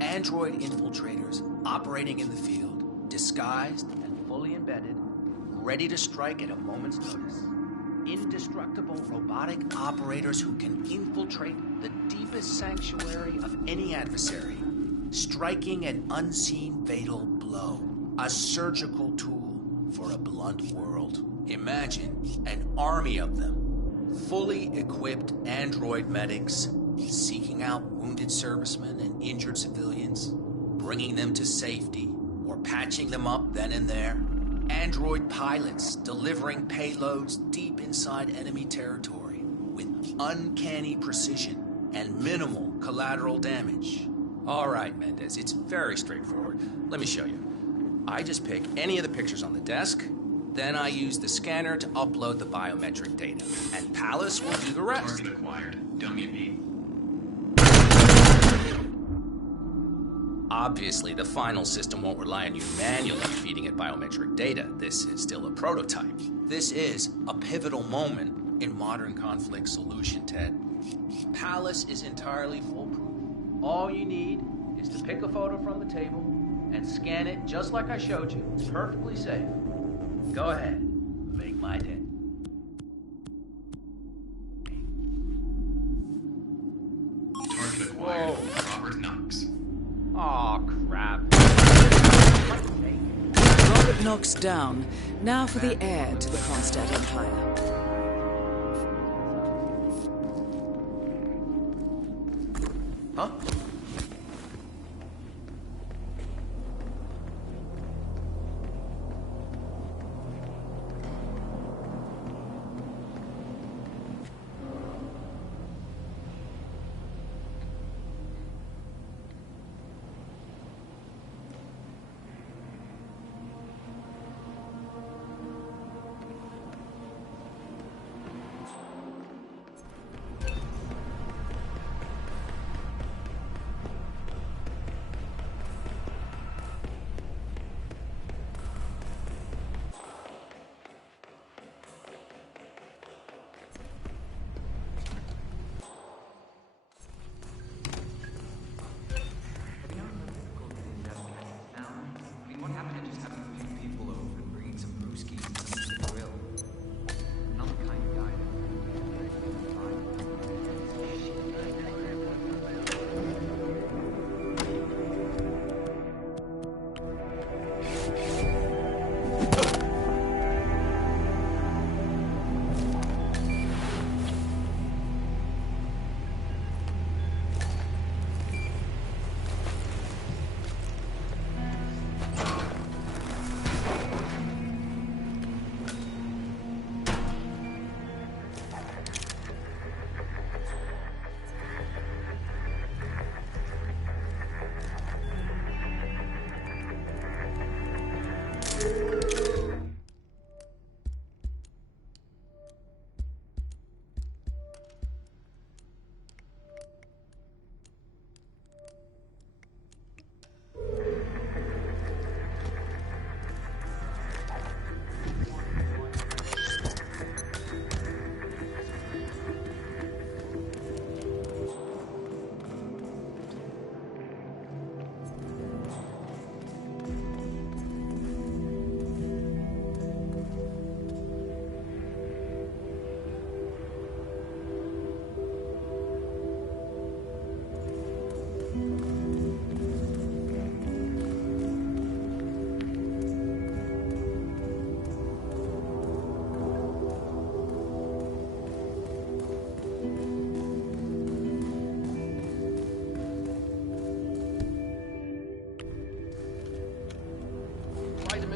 Android infiltrators operating in the field, disguised and fully embedded, ready to strike at a moment's notice. Indestructible robotic operators who can infiltrate the deepest sanctuary of any adversary, striking an unseen fatal blow, a surgical tool for a blunt world. Imagine an army of them, fully equipped android medics, seeking out wounded servicemen and injured civilians, bringing them to safety, or patching them up then and there. Android pilots delivering payloads deep inside enemy territory with uncanny precision and minimal collateral damage. All right, Mendez, it's very straightforward. Let me show you. I just pick any of the pictures on the desk, Then I use the scanner to upload the biometric data, and Palace will do the rest. Target acquired. Dummy beat. Obviously, the final system won't rely on you manually feeding it biometric data. This is still a prototype. This is a pivotal moment in modern conflict solution, Ted. Palace is entirely foolproof. All you need is to pick a photo from the table and scan it just like I showed you. It's perfectly safe. Go ahead. Make my day. Target acquired. Robert Knox. Aw, crap. Robert Knox down. Now for the heir to the Kronstadt Empire. Huh?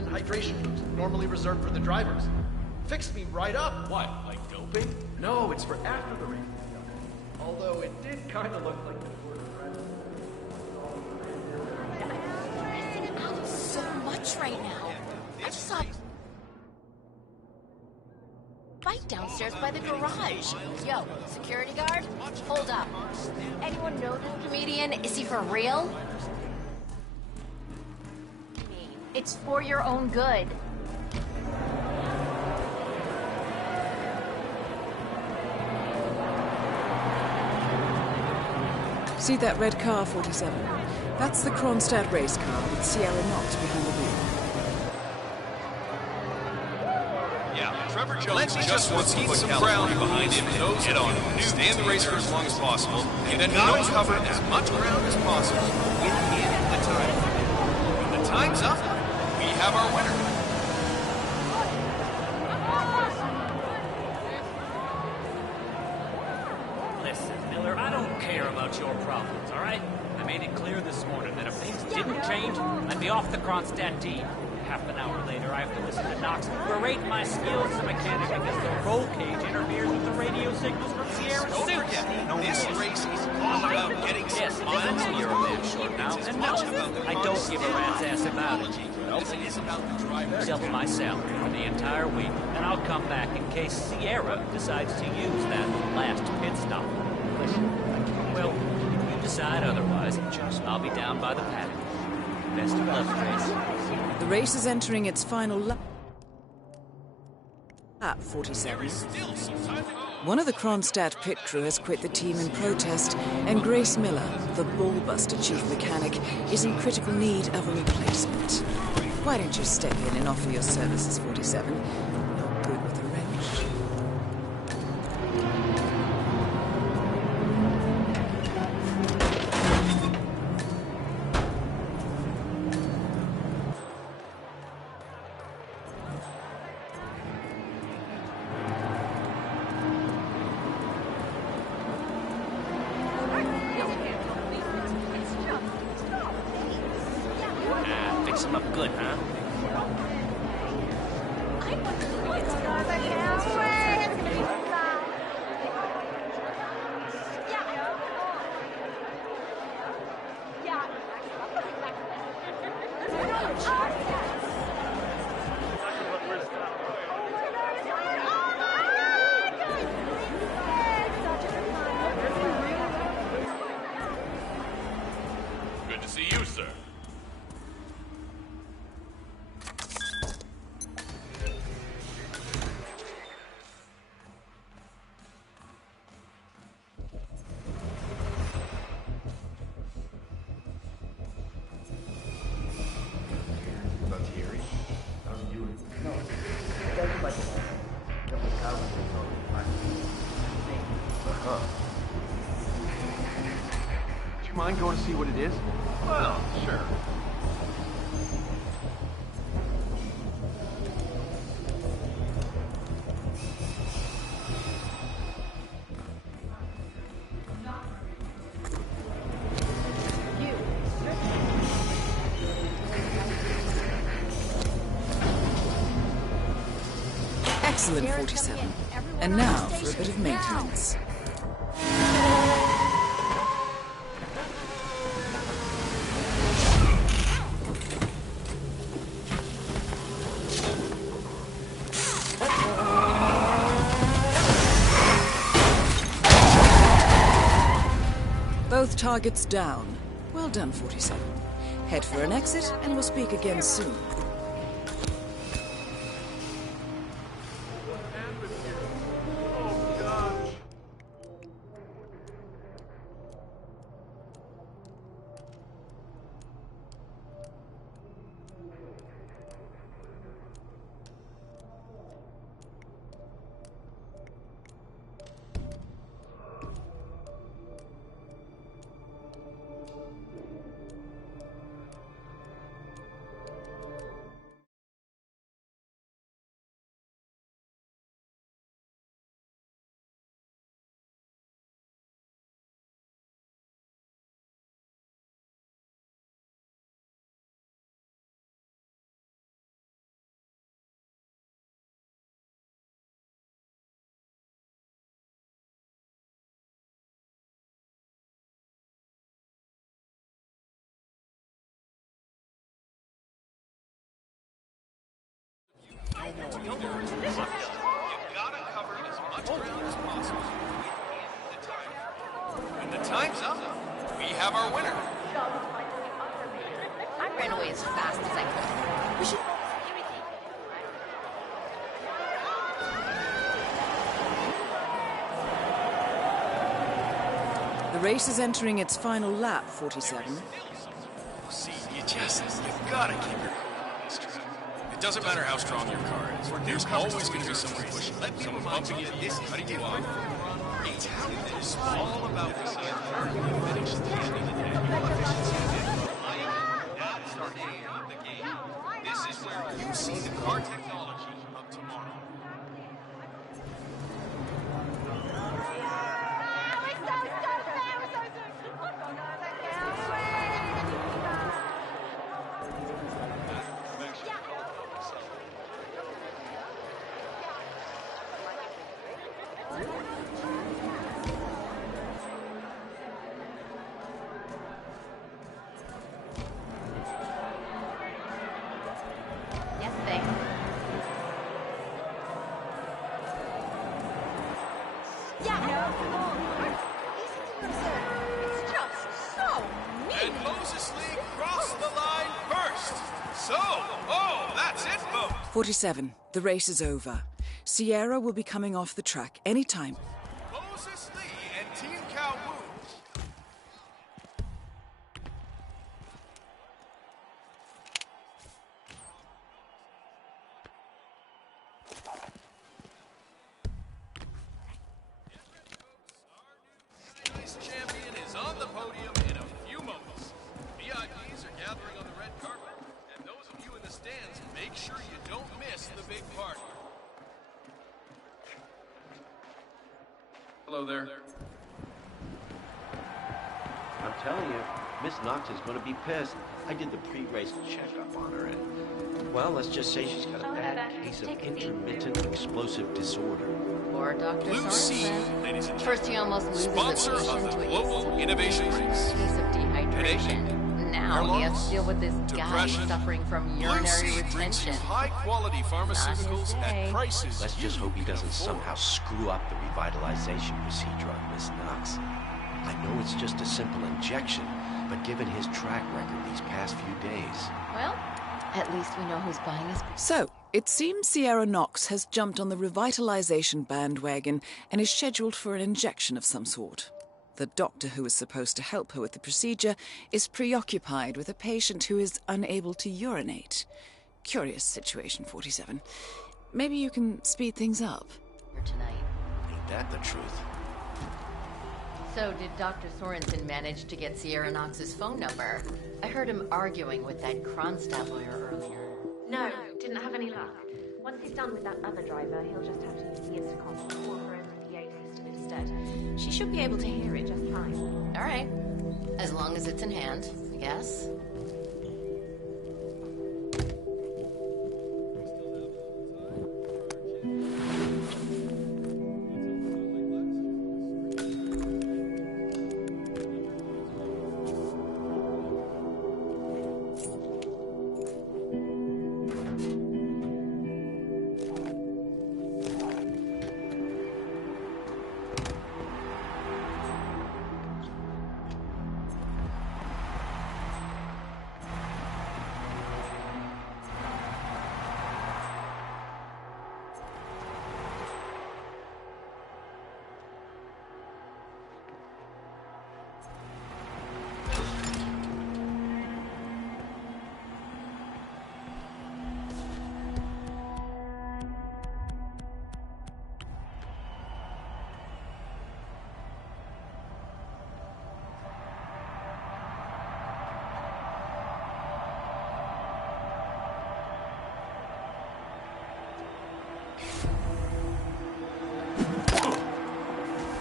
Hydration boost, normally reserved for the drivers. Fixed me right up. What, like doping? No, it's for after the race. Although it did kind of look like the Tour de France. So much right now. I just saw a fight downstairs by the garage. Yo, security guard, hold up. Anyone know this comedian? Is he for real? It's for your own good. See that red car, 47? That's the Kronstadt race car with Sierra Knox behind the wheel. Yeah, Trevor Jones just wants to put some ground behind him and get on. Stay in the race for as long as possible, and then not cover as much ground as possible within the time. When the time's up, we have our winner. Listen, Miller, I don't care about your problems, all right? I made it clear this morning that if things didn't change, I'd be off the Kronstadt team. Half an hour later, I have to listen to Knox berate my skills as a mechanic because the roll cage interferes with the radio signals from Sierra's suit. This race is all about getting some miles. I know you're a man short now, and no, I don't give a rat's ass about it. It is about the driver. double my salary for the entire week, and I'll come back in case Sierra decides to use that last pit stop. Well, if you decide otherwise, I'll be down by the paddock. Best of luck, Grace. The race is entering its final lap. Lap 47. One of the Kronstadt pit crew has quit the team in protest, and Grace Miller, the ballbuster chief mechanic, is in critical need of a replacement. Why don't you step in and offer your services, 47? You're good with a wrench. Fix him up good, huh? Good to see you, sir. Would you mind going to see what it is? Well, sure. Excellent, 47. And now for a bit of maintenance. Both targets down. Well done, 47. Head for an exit, and we'll speak again soon. You gotta cover as much ground as possible within the time. When the time's up, we have our winner. I ran away as fast as I could. We should call security. The race is entering its final lap, 47. See, you gotta keep your cool on this track. It doesn't matter how strong your car is. There's always going to be someone pushing, someone bumping you, cutting you off. It's how it's all about the start and finish at the end of the day. That's the name of the game. This is where you see the car technology of tomorrow. Yes, thanks. It's just so neat. And Moses Lee crossed the line first. So, that's it, folks. 47. The race is over. Sierra will be coming off the track any time. Moses Lee and Team Kowloon. Champion is on the podium in a few moments. VIPs are gathering on the red carpet, and those of you in the stands, make sure you don't miss the big party. Hello there. I'm telling you, Miss Knox is going to be pissed. I did the pre-race checkup on her, and, well, let's just say she's got a bad case of intermittent explosive disorder. Or Dr. Sorensen. Ladies and First he almost loses sponsor the of the patient to Global Innovation Race. case of dehydration. Now he has to deal with this guy suffering from urinary retention. High-quality pharmaceuticals at prices. Let's just hope he doesn't somehow screw up the revitalization procedure on Miss Knox. I know it's just a simple injection, but given his track record these past few days... Well, at least we know who's buying his... So, it seems Sierra Knox has jumped on the revitalization bandwagon and is scheduled for an injection of some sort. The doctor who is supposed to help her with the procedure is preoccupied with a patient who is unable to urinate. Curious situation, 47. Maybe you can speed things up. Tonight. Ain't that the truth? So, did Dr. Sorensen manage to get Sierra Knox's phone number? I heard him arguing with that Kronstadt lawyer earlier. No, didn't have any luck. Once he's done with that other driver, he'll just have to use the intercom to call her over the PA system instead. She should be able to hear it just fine. All right. As long as it's in hand, I guess.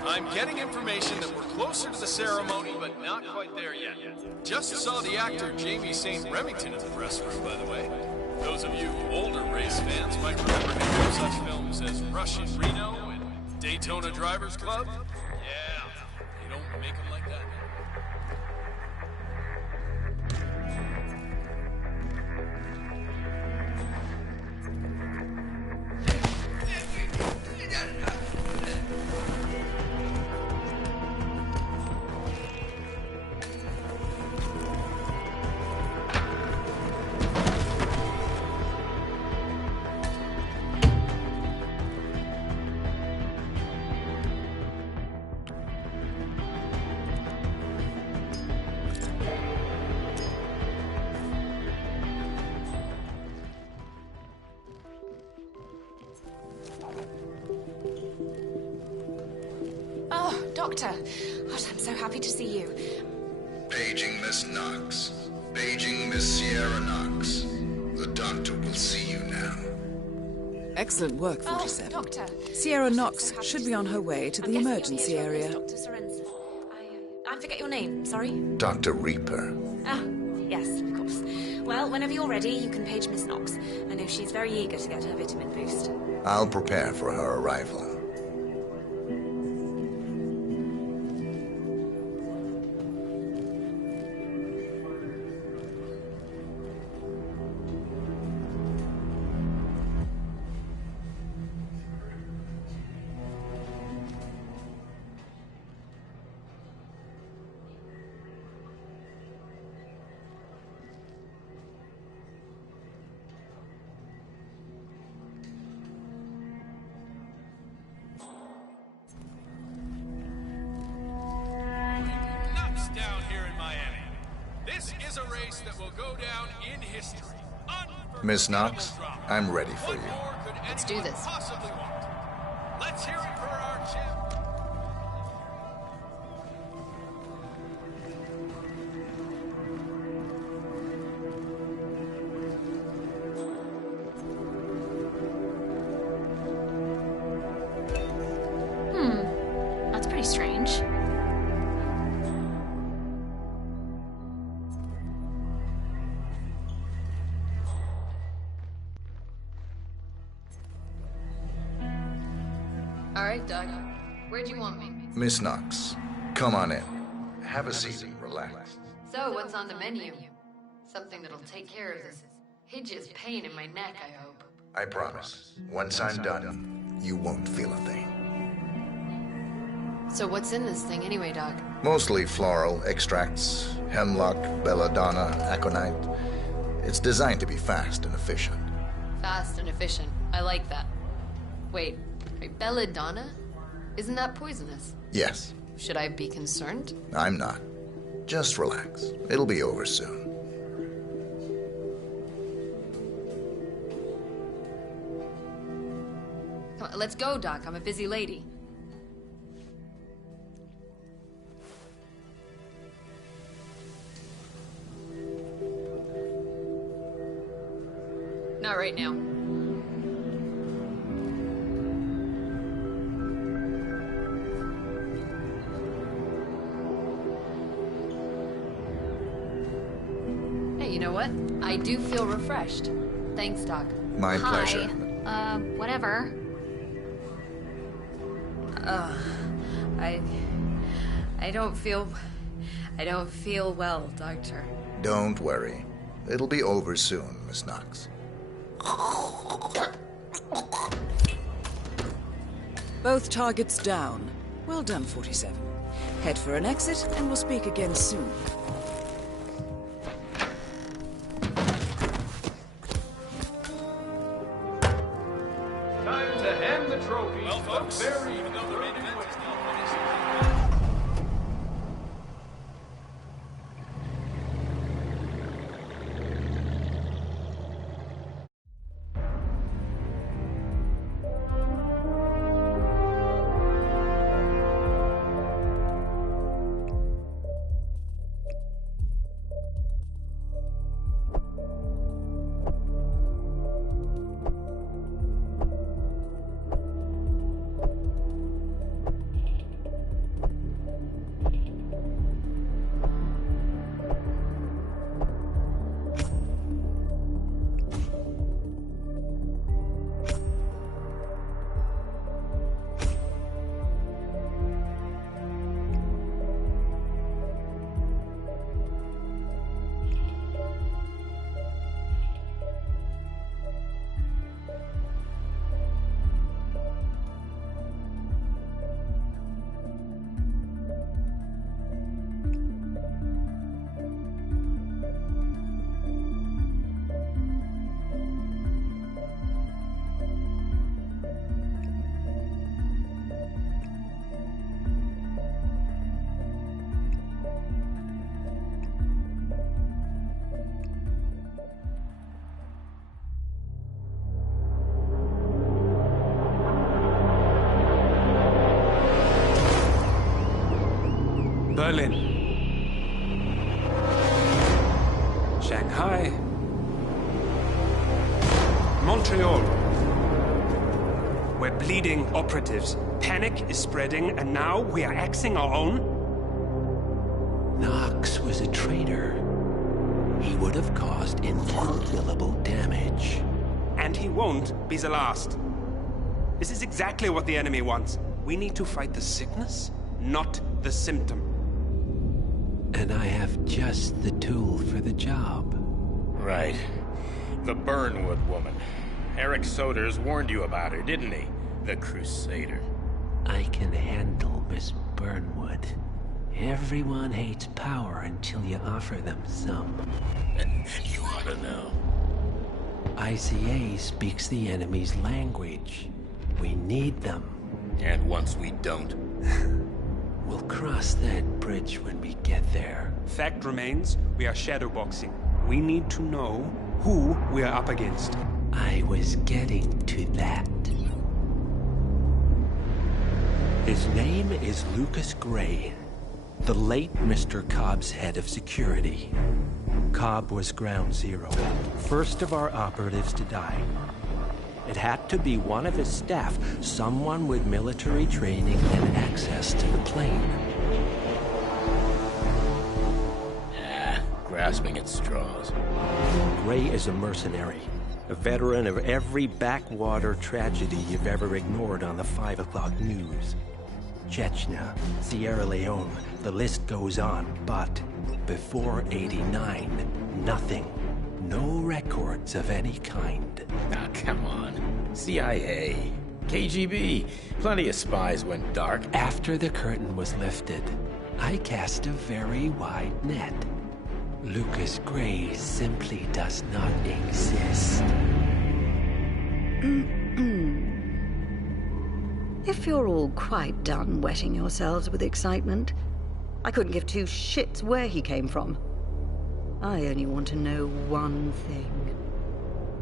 I'm getting information that we're closer to the ceremony, but not quite there yet. Just saw the actor Jamie St. Remington in the press room, by the way. Those of you older race fans might remember him from such films as Rush in Reno and Daytona Drivers Club. Yeah, you don't make them like that. Oh, Doctor. Gosh, I'm so happy to see you. Paging Miss Knox. Paging Miss Sierra Knox. The doctor will see you now. Excellent work, 47. Oh, Doctor. Sierra Knox should be on her way to the emergency area. Dr. Sorensen. I forget your name, sorry. Dr. Reaper. Ah, yes, of course. Well, whenever you're ready, you can page Miss Knox. I know she's very eager to get her vitamin boost. I'll prepare for her arrival. is a race that will go down in history. Miss Knox, I'm ready for you. Let's do this. Possibly want. Let's hear it for our champ. That's pretty strange. All right, Doug. Where'd you want me? Miss Knox, come on in. Have a seat and relax. So, what's on the menu? Something that'll take care of this hideous pain in my neck, I hope. I promise. Once I'm done, you won't feel a thing. So what's in this thing anyway, Doc? Mostly floral extracts, hemlock, belladonna, aconite. It's designed to be fast and efficient. Fast and efficient. I like that. Wait, belladonna? Isn't that poisonous? Yes. Should I be concerned? I'm not. Just relax. It'll be over soon. Come on, let's go, Doc. I'm a busy lady. Not right now. Hey, you know what? I do feel refreshed. Thanks, Doc. My pleasure. Whatever. I don't feel well, Doctor. Don't worry. It'll be over soon, Miss Knox. Both targets down. Well done, 47. Head for an exit, and we'll speak again soon. Time to hand the trophy Well, to folks, the very even though the main event is not finished. Berlin, Shanghai, Montreal. We're bleeding operatives. Panic is spreading, and now we are axing our own? Knox was a traitor. He would have caused incalculable damage. And he won't be the last. This is exactly what the enemy wants. We need to fight the sickness, not the symptom. And I have just the tool for the job. Right. The Burnwood woman. Eric Soders warned you about her, didn't he? The Crusader. I can handle Miss Burnwood. Everyone hates power until you offer them some. You ought to know. ICA speaks the enemy's language. We need them. And once we don't? We'll cross that bridge when we get there. Fact remains, we are shadowboxing. We need to know who we are up against. I was getting to that. His name is Lucas Gray, the late Mr. Cobb's head of security. Cobb was ground zero, first of our operatives to die. It had to be one of his staff, someone with military training and access to the plane. Grasping at straws. Gray is a mercenary, a veteran of every backwater tragedy you've ever ignored on the 5 o'clock news. Chechnya, Sierra Leone, the list goes on, but before '89, nothing. No records of any kind. Ah, come on. CIA, KGB, plenty of spies went dark. After the curtain was lifted, I cast a very wide net. Lucas Gray simply does not exist. If you're all quite done wetting yourselves with excitement, I couldn't give two shits where he came from. I only want to know one thing.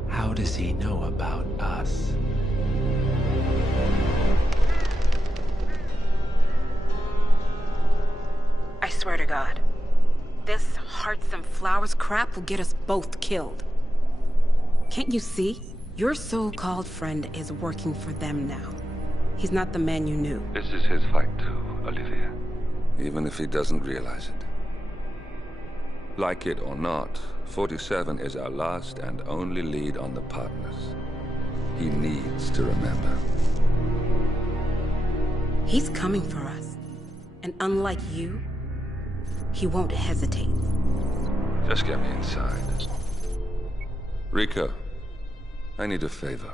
How does he know about us? I swear to God, this hearts and flowers crap will get us both killed. Can't you see? Your so-called friend is working for them now. He's not the man you knew. This is his fight too, Olivia. Even if he doesn't realize it. Like it or not, 47 is our last and only lead on the partners. He needs to remember. He's coming for us. And unlike you, he won't hesitate. Just get me inside. Rico, I need a favor.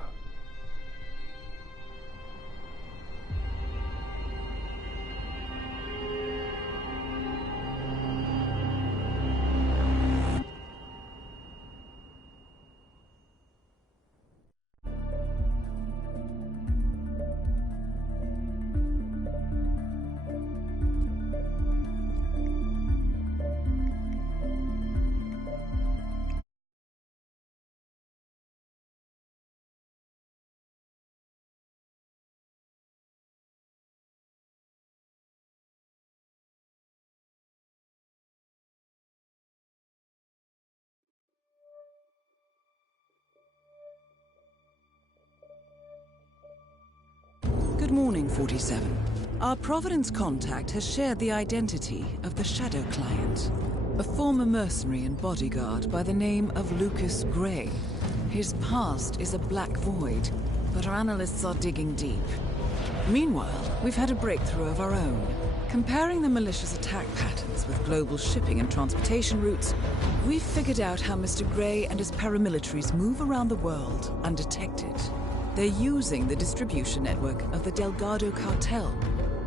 Good morning, 47. Our Providence contact has shared the identity of the Shadow Client, a former mercenary and bodyguard by the name of Lucas Gray. His past is a black void, but our analysts are digging deep. Meanwhile, we've had a breakthrough of our own. Comparing the malicious attack patterns with global shipping and transportation routes, we've figured out how Mr. Gray and his paramilitaries move around the world undetected. They're using the distribution network of the Delgado cartel,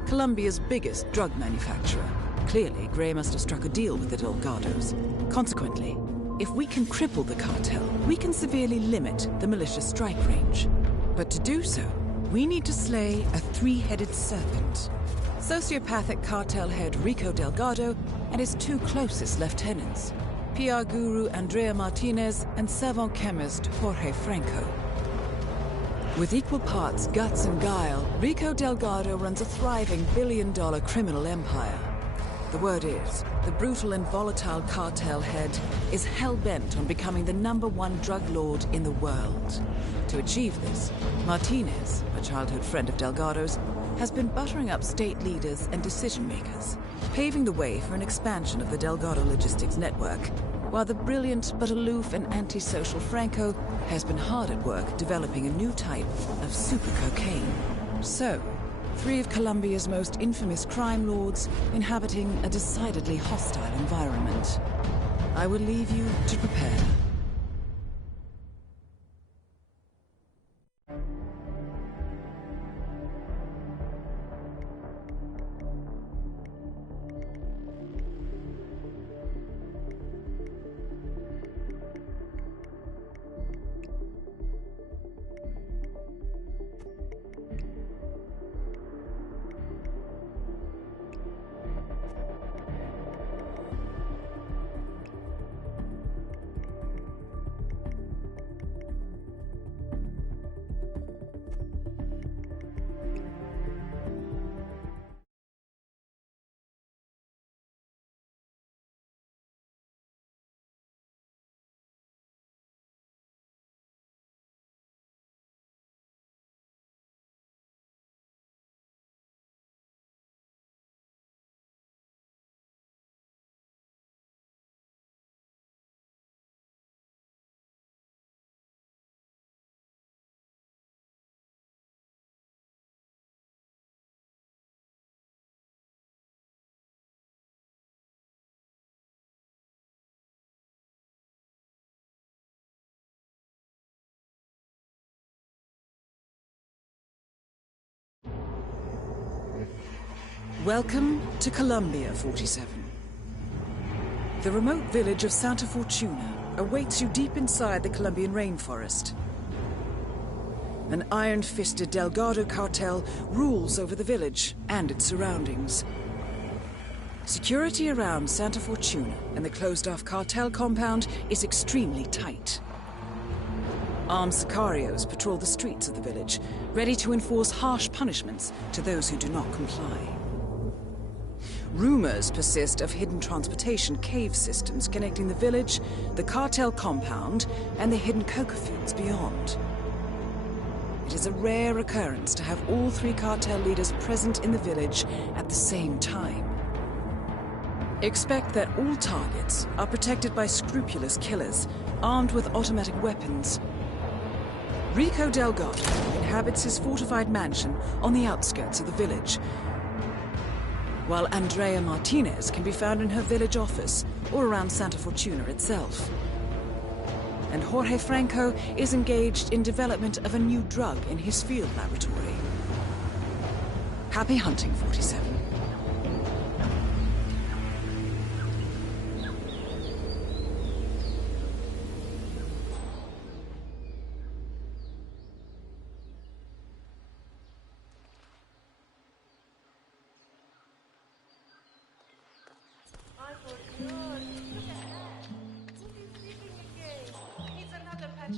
Colombia's biggest drug manufacturer. Clearly, Gray must have struck a deal with the Delgados. Consequently, if we can cripple the cartel, we can severely limit the militia's strike range. But to do so, we need to slay a three-headed serpent. Sociopathic cartel head Rico Delgado and his two closest lieutenants, PR guru Andrea Martinez and savant chemist Jorge Franco. With equal parts guts and guile, Rico Delgado runs a thriving billion-dollar criminal empire. The word is, the brutal and volatile cartel head is hell-bent on becoming the #1 drug lord in the world. To achieve this, Martinez, a childhood friend of Delgado's, has been buttering up state leaders and decision-makers, paving the way for an expansion of the Delgado logistics network, while the brilliant but aloof and antisocial Franco has been hard at work developing a new type of super cocaine. So, 3 of Colombia's most infamous crime lords inhabiting a decidedly hostile environment. I will leave you to prepare. Welcome to Colombia, 47. The remote village of Santa Fortuna awaits you deep inside the Colombian rainforest. An iron-fisted Delgado cartel rules over the village and its surroundings. Security around Santa Fortuna and the closed-off cartel compound is extremely tight. Armed sicarios patrol the streets of the village, ready to enforce harsh punishments to those who do not comply. Rumors persist of hidden transportation cave systems connecting the village, the cartel compound, and the hidden coca fields beyond. It is a rare occurrence to have all three cartel leaders present in the village at the same time. Expect that all targets are protected by scrupulous killers, armed with automatic weapons. Rico Delgado inhabits his fortified mansion on the outskirts of the village, while Andrea Martinez can be found in her village office or around Santa Fortuna itself. And Jorge Franco is engaged in development of a new drug in his field laboratory. Happy hunting, 47.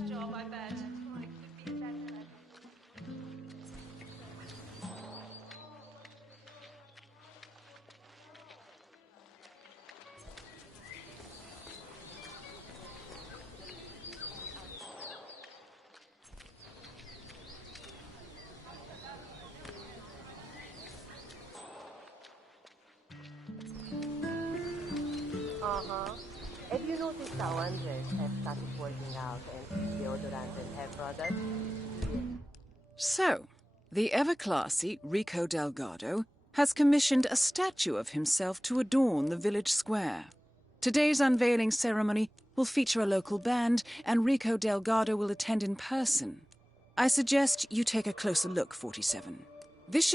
Job, I bet. Have you noticed how Andres has started working out and deodorant and hair products? So, the ever-classy Rico Delgado has commissioned a statue of himself to adorn the village square. Today's unveiling ceremony will feature a local band, and Rico Delgado will attend in person. I suggest you take a closer look, 47. This should be